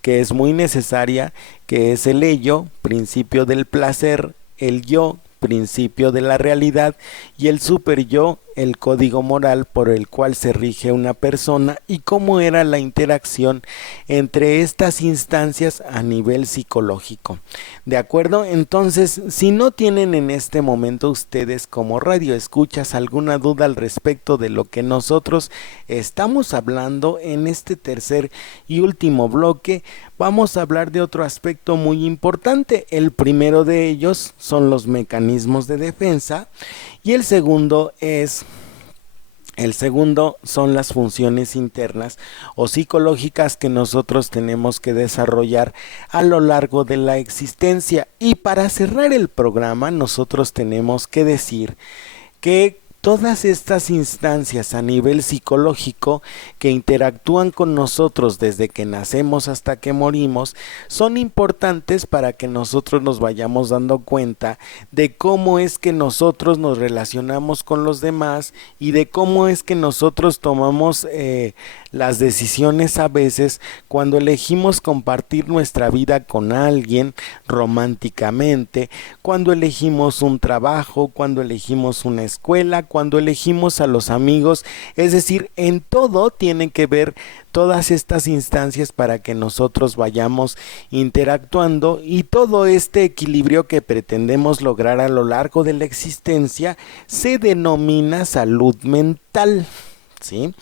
que es muy necesaria, que es el ello, principio del placer, el yo, principio de la realidad, y el superyo, el código moral por el cual se rige una persona, y cómo era la interacción entre estas instancias a nivel psicológico. ¿De acuerdo? Entonces, si no tienen en este momento ustedes como radioescuchas alguna duda al respecto de lo que nosotros estamos hablando en este tercer y último bloque, vamos a hablar de otro aspecto muy importante. El primero de ellos son los mecanismos de defensa, y el segundo son las funciones internas o psicológicas que nosotros tenemos que desarrollar a lo largo de la existencia. Y para cerrar el programa, nosotros tenemos que decir que todas estas instancias a nivel psicológico que interactúan con nosotros desde que nacemos hasta que morimos son importantes para que nosotros nos vayamos dando cuenta de cómo es que nosotros nos relacionamos con los demás y de cómo es que nosotros tomamos las decisiones a veces cuando elegimos compartir nuestra vida con alguien románticamente, cuando elegimos un trabajo, cuando elegimos una escuela, cuando elegimos a los amigos. Es decir, en todo tienen que ver todas estas instancias para que nosotros vayamos interactuando, y todo este equilibrio que pretendemos lograr a lo largo de la existencia se denomina salud mental, ¿sí?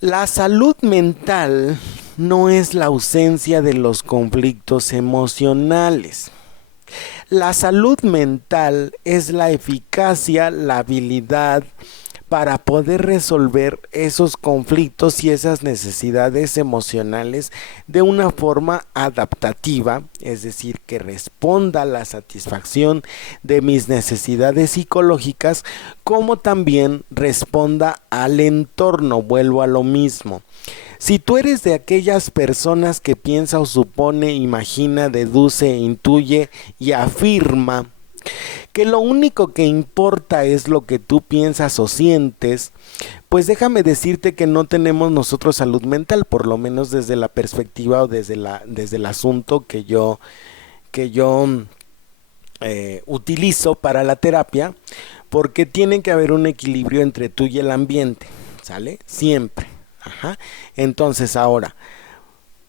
La salud mental no es la ausencia de los conflictos emocionales. La salud mental es la eficacia, la habilidad para poder resolver esos conflictos y esas necesidades emocionales de una forma adaptativa, es decir, que responda a la satisfacción de mis necesidades psicológicas, como también responda al entorno. Vuelvo a lo mismo. Si tú eres de aquellas personas que piensa o supone, imagina, deduce, intuye y afirma que lo único que importa es lo que tú piensas o sientes, pues déjame decirte que no tenemos nosotros salud mental, por lo menos desde la perspectiva o desde el asunto que yo utilizo para la terapia, porque tiene que haber un equilibrio entre tú y el ambiente, ¿sale? Siempre. Ajá. Entonces, ahora,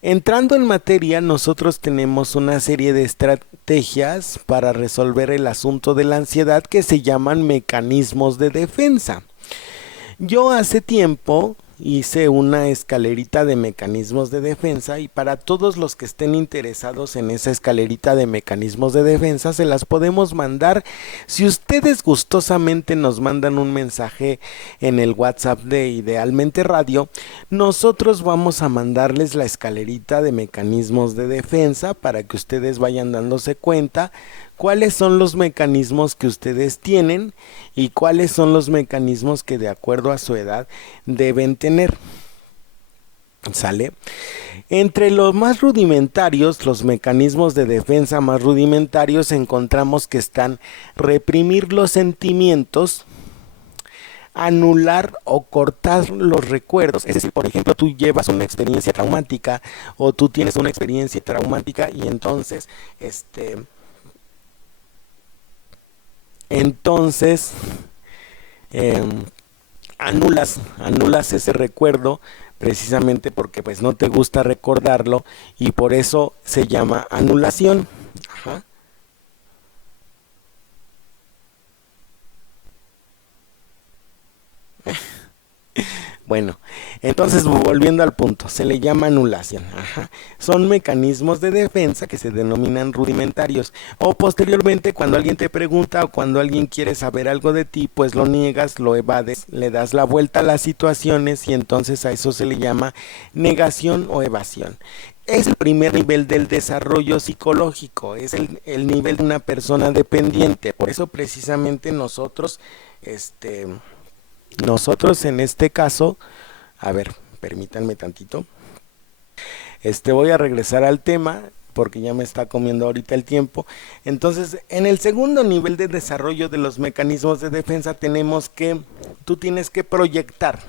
entrando en materia, nosotros tenemos una serie de estrategias para resolver el asunto de la ansiedad que se llaman mecanismos de defensa. Yo hace tiempo hice una escalerita de mecanismos de defensa, y para todos los que estén interesados en esa escalerita de mecanismos de defensa se las podemos mandar. Si ustedes gustosamente nos mandan un mensaje en el WhatsApp de Idealmente Radio, nosotros vamos a mandarles la escalerita de mecanismos de defensa para que ustedes vayan dándose cuenta cuáles son los mecanismos que ustedes tienen y cuáles son los mecanismos que de acuerdo a su edad deben tener. ¿Sale? Entre los más rudimentarios, los mecanismos de defensa más rudimentarios, encontramos que están reprimir los sentimientos, anular o cortar los recuerdos. Es decir, por ejemplo, tú llevas una experiencia traumática o tú tienes una experiencia traumática y entonces anulas ese recuerdo precisamente porque pues no te gusta recordarlo, y por eso se llama anulación. Ajá. Bueno, entonces volviendo al punto, se le llama anulación. Ajá. Son mecanismos de defensa que se denominan rudimentarios. O posteriormente, cuando alguien te pregunta o cuando alguien quiere saber algo de ti, pues lo niegas, lo evades, le das la vuelta a las situaciones y entonces a eso se le llama negación o evasión. Es el primer nivel del desarrollo psicológico, es el nivel de una persona dependiente. Por eso precisamente nosotros en este caso, a ver, permítanme tantito. Voy a regresar al tema porque ya me está comiendo ahorita el tiempo. Entonces, en el segundo nivel de desarrollo de los mecanismos de defensa tenemos que, tú tienes que proyectar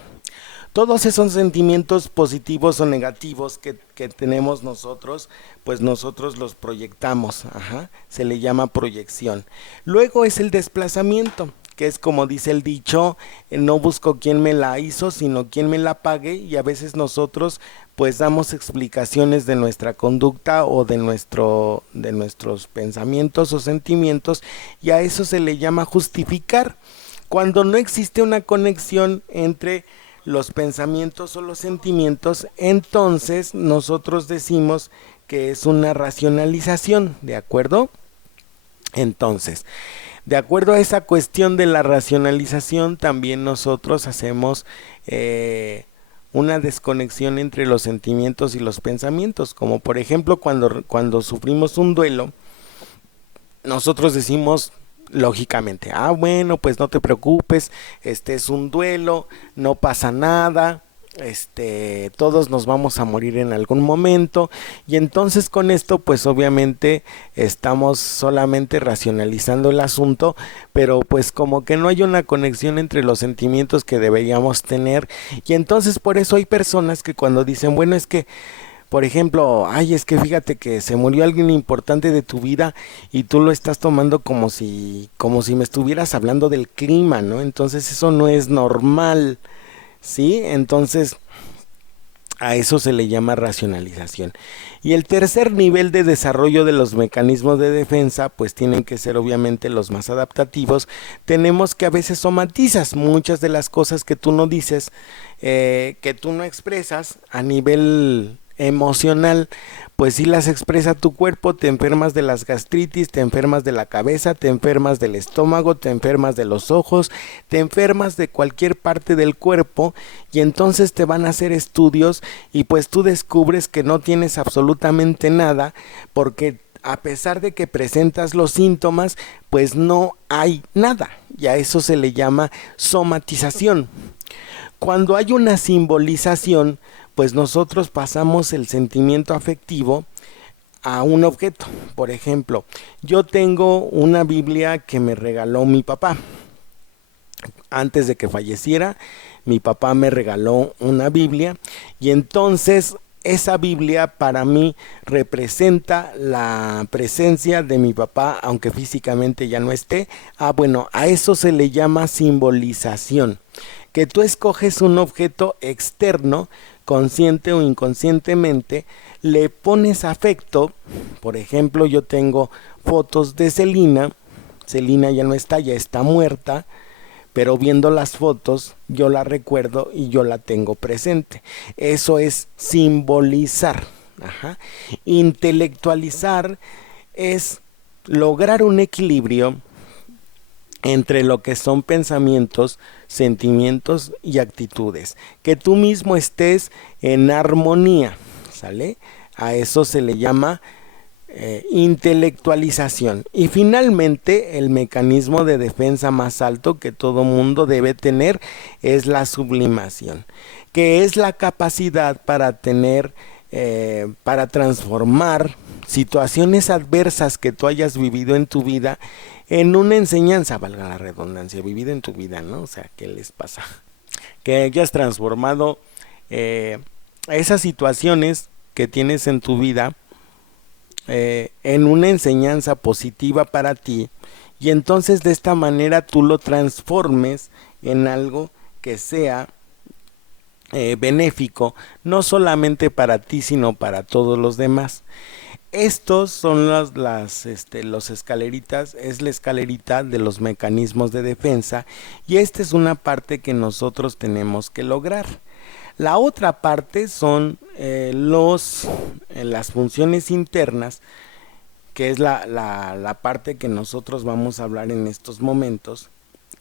todos esos sentimientos positivos o negativos que tenemos nosotros, pues nosotros los proyectamos, ajá, se le llama proyección. Luego es el desplazamiento, que es como dice el dicho, no busco quién me la hizo, sino quién me la pague, y a veces nosotros pues damos explicaciones de nuestra conducta o de nuestros pensamientos o sentimientos, y a eso se le llama justificar, cuando no existe una conexión entre los pensamientos o los sentimientos, entonces nosotros decimos que es una racionalización, ¿de acuerdo? Entonces, de acuerdo a esa cuestión de la racionalización, también nosotros hacemos una desconexión entre los sentimientos y los pensamientos, como por ejemplo cuando sufrimos un duelo, nosotros decimos lógicamente, bueno, pues no te preocupes, es un duelo, no pasa nada, todos nos vamos a morir en algún momento, y entonces con esto pues obviamente estamos solamente racionalizando el asunto, pero pues como que no hay una conexión entre los sentimientos que deberíamos tener, y entonces por eso hay personas que cuando dicen, bueno, es que por ejemplo, es que fíjate que se murió alguien importante de tu vida y tú lo estás tomando como si me estuvieras hablando del clima, ¿no? Entonces eso no es normal, ¿sí? Entonces a eso se le llama racionalización. Y el tercer nivel de desarrollo de los mecanismos de defensa, pues tienen que ser obviamente los más adaptativos. Tenemos que a veces somatizas muchas de las cosas que tú no dices, que tú no expresas a nivel emocional, pues si las expresa tu cuerpo, te enfermas de las gastritis, te enfermas de la cabeza, te enfermas del estómago, te enfermas de los ojos, te enfermas de cualquier parte del cuerpo, y entonces te van a hacer estudios y pues tú descubres que no tienes absolutamente nada, porque a pesar de que presentas los síntomas, pues no hay nada, y a eso se le llama somatización. Cuando hay una simbolización, pues nosotros pasamos el sentimiento afectivo a un objeto. Por ejemplo, yo tengo una Biblia que me regaló mi papá. Antes de que falleciera, mi papá me regaló una Biblia, y entonces esa Biblia para mí representa la presencia de mi papá, aunque físicamente ya no esté. Bueno, a eso se le llama simbolización, que tú escoges un objeto externo, consciente o inconscientemente, le pones afecto. Por ejemplo, yo tengo fotos de Celina ya no está, ya está muerta, pero viendo las fotos yo la recuerdo y yo la tengo presente. Eso es simbolizar. Intelectualizar es lograr un equilibrio entre lo que son pensamientos, sentimientos y actitudes, que tú mismo estés en armonía, ¿sale? A eso se le llama intelectualización. Y finalmente, el mecanismo de defensa más alto que todo mundo debe tener es la sublimación, que es la capacidad para tener, para transformar situaciones adversas que tú hayas vivido en tu vida en una enseñanza, valga la redundancia, vivido en tu vida, ¿no? O sea, ¿qué les pasa? Que hayas transformado esas situaciones que tienes en tu vida en una enseñanza positiva para ti, y entonces de esta manera tú lo transformes en algo que sea benéfico, no solamente para ti, sino para todos los demás. Estos son los escaleritas, es la escalerita de los mecanismos de defensa, y esta es una parte que nosotros tenemos que lograr. La otra parte son las funciones internas, que es la parte que nosotros vamos a hablar en estos momentos,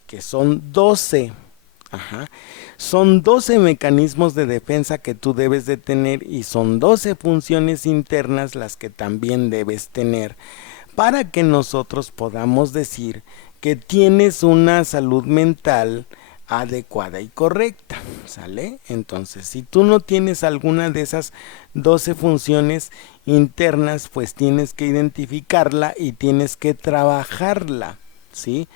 que son 12. Son 12 mecanismos de defensa que tú debes de tener y son 12 funciones internas las que también debes tener para que nosotros podamos decir que tienes una salud mental adecuada y correcta, ¿sale? Entonces, si tú no tienes alguna de esas 12 funciones internas, pues tienes que identificarla y tienes que trabajarla, ¿sí?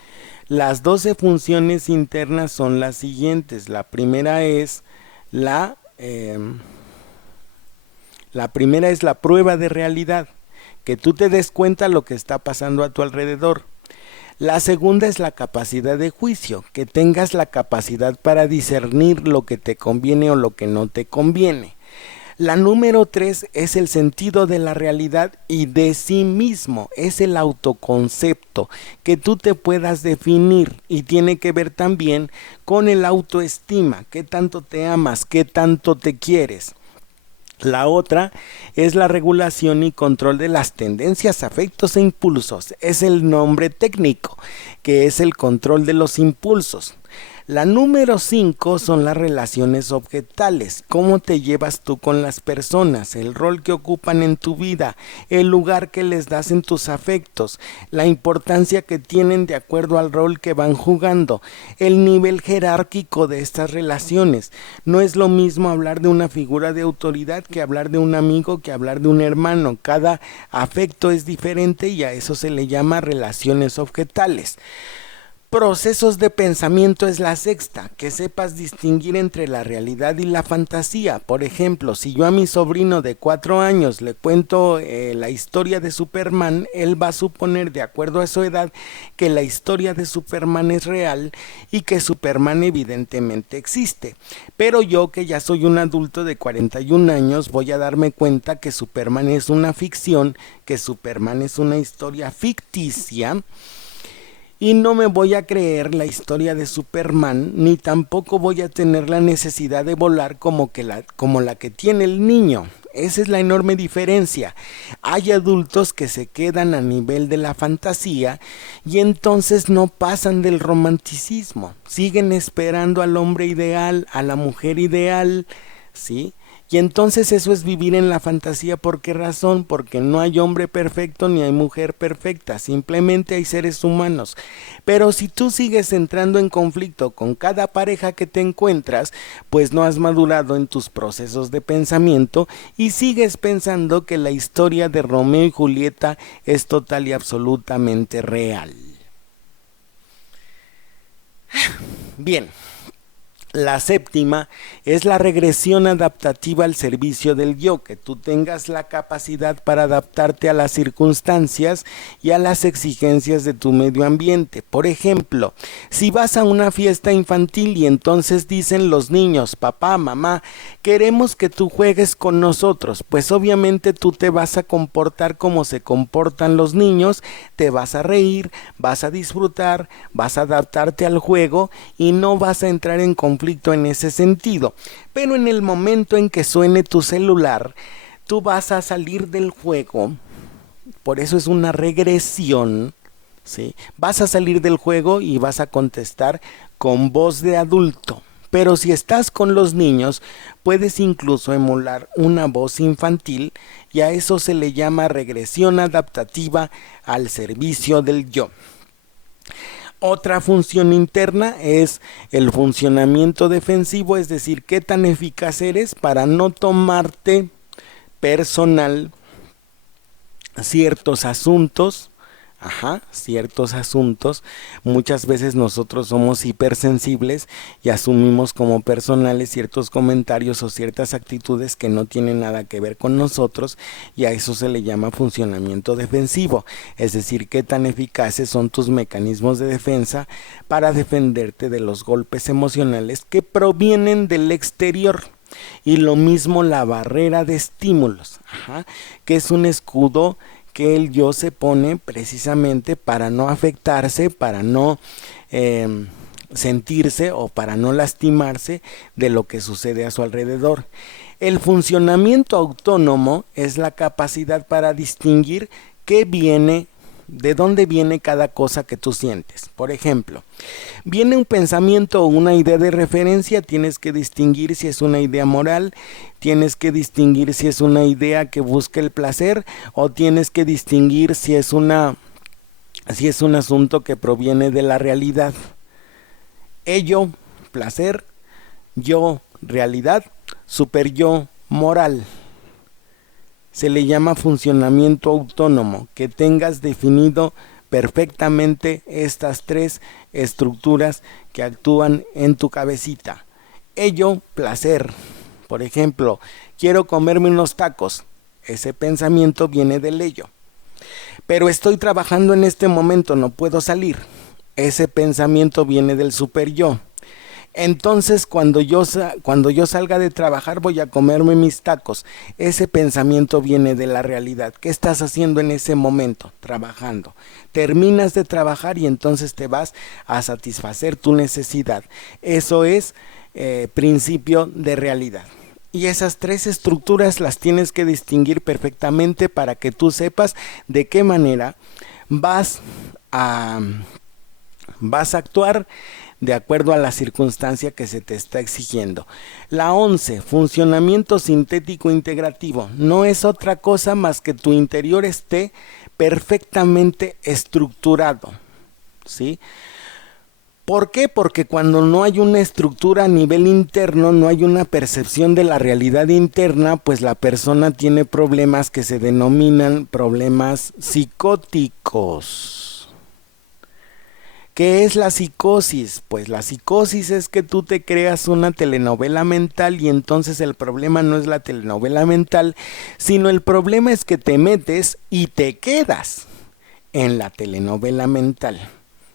Las 12 funciones internas son las siguientes. La primera es la prueba de realidad, que tú te des cuenta lo que está pasando a tu alrededor. La segunda es la capacidad de juicio, que tengas la capacidad para discernir lo que te conviene o lo que no te conviene. La número 3 es el sentido de la realidad y de sí mismo, es el autoconcepto, que tú te puedas definir y tiene que ver también con el autoestima, qué tanto te amas, qué tanto te quieres. La otra es la regulación y control de las tendencias, afectos e impulsos. Es el nombre técnico, que es el control de los impulsos. La número 5 son las relaciones objetales, cómo te llevas tú con las personas, el rol que ocupan en tu vida, el lugar que les das en tus afectos, la importancia que tienen de acuerdo al rol que van jugando, el nivel jerárquico de estas relaciones. No es lo mismo hablar de una figura de autoridad que hablar de un amigo, que hablar de un hermano. Cada afecto es diferente y a eso se le llama relaciones objetales. Procesos de pensamiento es la sexta, que sepas distinguir entre la realidad y la fantasía. Por ejemplo, si yo a mi sobrino de 4 años le cuento la historia de Superman, él va a suponer, de acuerdo a su edad, que la historia de Superman es real y que Superman evidentemente existe. Pero yo, que ya soy un adulto de 41 años, voy a darme cuenta que Superman es una ficción, que Superman es una historia ficticia, y no me voy a creer la historia de Superman, ni tampoco voy a tener la necesidad de volar como la que tiene el niño. Esa es la enorme diferencia. Hay adultos que se quedan a nivel de la fantasía y entonces no pasan del romanticismo. Siguen esperando al hombre ideal, a la mujer ideal, ¿sí? Y entonces eso es vivir en la fantasía. ¿Por qué razón? Porque no hay hombre perfecto ni hay mujer perfecta, simplemente hay seres humanos. Pero si tú sigues entrando en conflicto con cada pareja que te encuentras, pues no has madurado en tus procesos de pensamiento y sigues pensando que la historia de Romeo y Julieta es total y absolutamente real. Bien. La séptima es la regresión adaptativa al servicio del yo, que tú tengas la capacidad para adaptarte a las circunstancias y a las exigencias de tu medio ambiente. Por ejemplo, si vas a una fiesta infantil y entonces dicen los niños, papá, mamá, queremos que tú juegues con nosotros, pues obviamente tú te vas a comportar como se comportan los niños, te vas a reír, vas a disfrutar, vas a adaptarte al juego y no vas a entrar en conflicto en ese sentido. Pero en el momento en que suene tu celular, tú vas a salir del juego. Por eso es una regresión, ¿sí? Vas a salir del juego y vas a contestar con voz de adulto. Pero si estás con los niños, puedes incluso emular una voz infantil y a eso se le llama regresión adaptativa al servicio del yo. Otra función interna es el funcionamiento defensivo, es decir, qué tan eficaz eres para no tomarte personal ciertos asuntos. Muchas veces nosotros somos hipersensibles y asumimos como personales ciertos comentarios o ciertas actitudes que no tienen nada que ver con nosotros y a eso se le llama funcionamiento defensivo, es decir, qué tan eficaces son tus mecanismos de defensa para defenderte de los golpes emocionales que provienen del exterior. Y lo mismo la barrera de estímulos, que es un escudo que el yo se pone precisamente para no afectarse, para no sentirse o para no lastimarse de lo que sucede a su alrededor. El funcionamiento autónomo es la capacidad para distinguir de dónde viene cada cosa que tú sientes. Por ejemplo, viene un pensamiento o una idea de referencia, tienes que distinguir si es una idea moral, tienes que distinguir si es una idea que busca el placer, o tienes que distinguir si es un asunto que proviene de la realidad. Ello, placer; yo, realidad; superyo, moral. Se le llama funcionamiento autónomo, que tengas definido perfectamente estas tres estructuras que actúan en tu cabecita. Ello, placer. Por ejemplo, quiero comerme unos tacos. Ese pensamiento viene del ello. Pero estoy trabajando en este momento, no puedo salir. Ese pensamiento viene del superyo. Entonces cuando yo salga de trabajar voy a comerme mis tacos. Ese pensamiento viene de la realidad. ¿Qué estás haciendo en ese momento? Trabajando. Terminas de trabajar y entonces te vas a satisfacer tu necesidad. Eso es principio de realidad. Y esas tres estructuras las tienes que distinguir perfectamente para que tú sepas de qué manera vas a actuar de acuerdo a la circunstancia que se te está exigiendo. La 11, funcionamiento sintético integrativo. No es otra cosa más que tu interior esté perfectamente estructurado, ¿sí? ¿Por qué? Porque cuando no hay una estructura a nivel interno, no hay una percepción de la realidad interna, pues la persona tiene problemas que se denominan problemas psicóticos. ¿Qué es la psicosis? Pues la psicosis es que tú te creas una telenovela mental y entonces el problema no es la telenovela mental, sino el problema es que te metes y te quedas en la telenovela mental.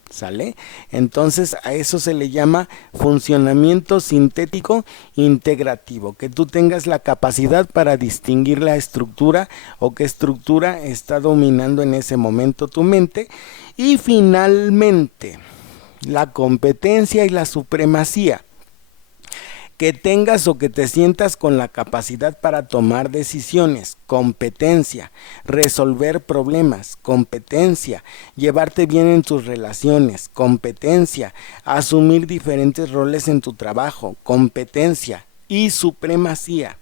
¿Sale? Entonces a eso se le llama funcionamiento sintético integrativo, que tú tengas la capacidad para distinguir la estructura o qué estructura está dominando en ese momento tu mente. Y finalmente, la competencia y la supremacía. Que tengas o que te sientas con la capacidad para tomar decisiones, competencia, resolver problemas, competencia, llevarte bien en tus relaciones, competencia, asumir diferentes roles en tu trabajo, competencia y supremacía.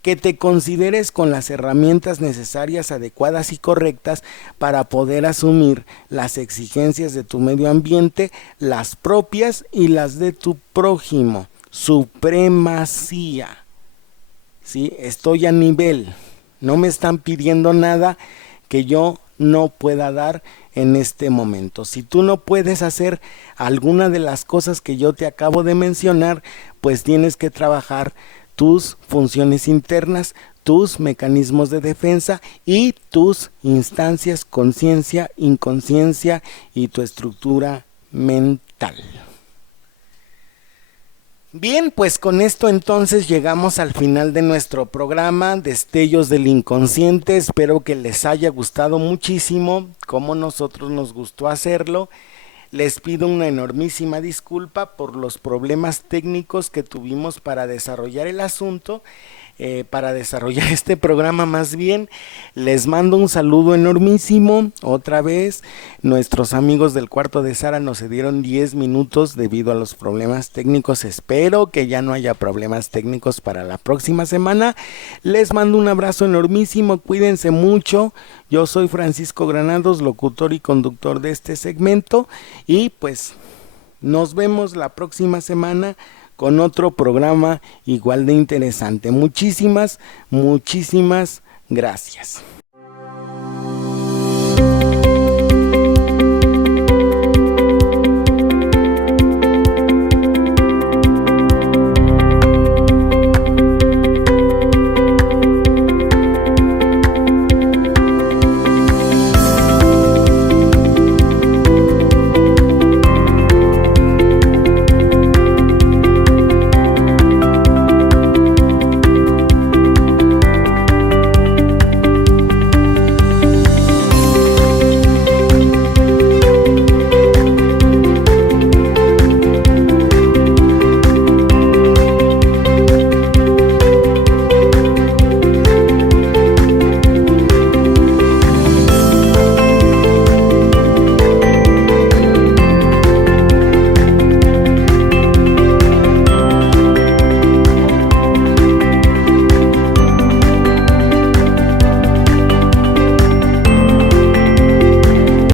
Que te consideres con las herramientas necesarias, adecuadas y correctas para poder asumir las exigencias de tu medio ambiente, las propias y las de tu prójimo. Supremacía, ¿sí? Estoy a nivel, no me están pidiendo nada que yo no pueda dar en este momento. Si tú no puedes hacer alguna de las cosas que yo te acabo de mencionar, pues tienes que trabajar tus funciones internas, tus mecanismos de defensa y tus instancias, conciencia, inconsciencia y tu estructura mental. Bien, pues con esto entonces llegamos al final de nuestro programa Destellos del Inconsciente. Espero que les haya gustado muchísimo, como nosotros nos gustó hacerlo. Les pido una enormísima disculpa por los problemas técnicos que tuvimos para desarrollar el asunto, para desarrollar este programa más bien. Les mando un saludo enormísimo. Otra vez, nuestros amigos del Cuarto de Sara nos cedieron 10 minutos debido a los problemas técnicos. Espero que ya no haya problemas técnicos para la próxima semana. Les mando un abrazo enormísimo. Cuídense mucho. Yo soy Francisco Granados, locutor y conductor de este segmento. Y pues nos vemos la próxima semana con otro programa igual de interesante. Muchísimas gracias.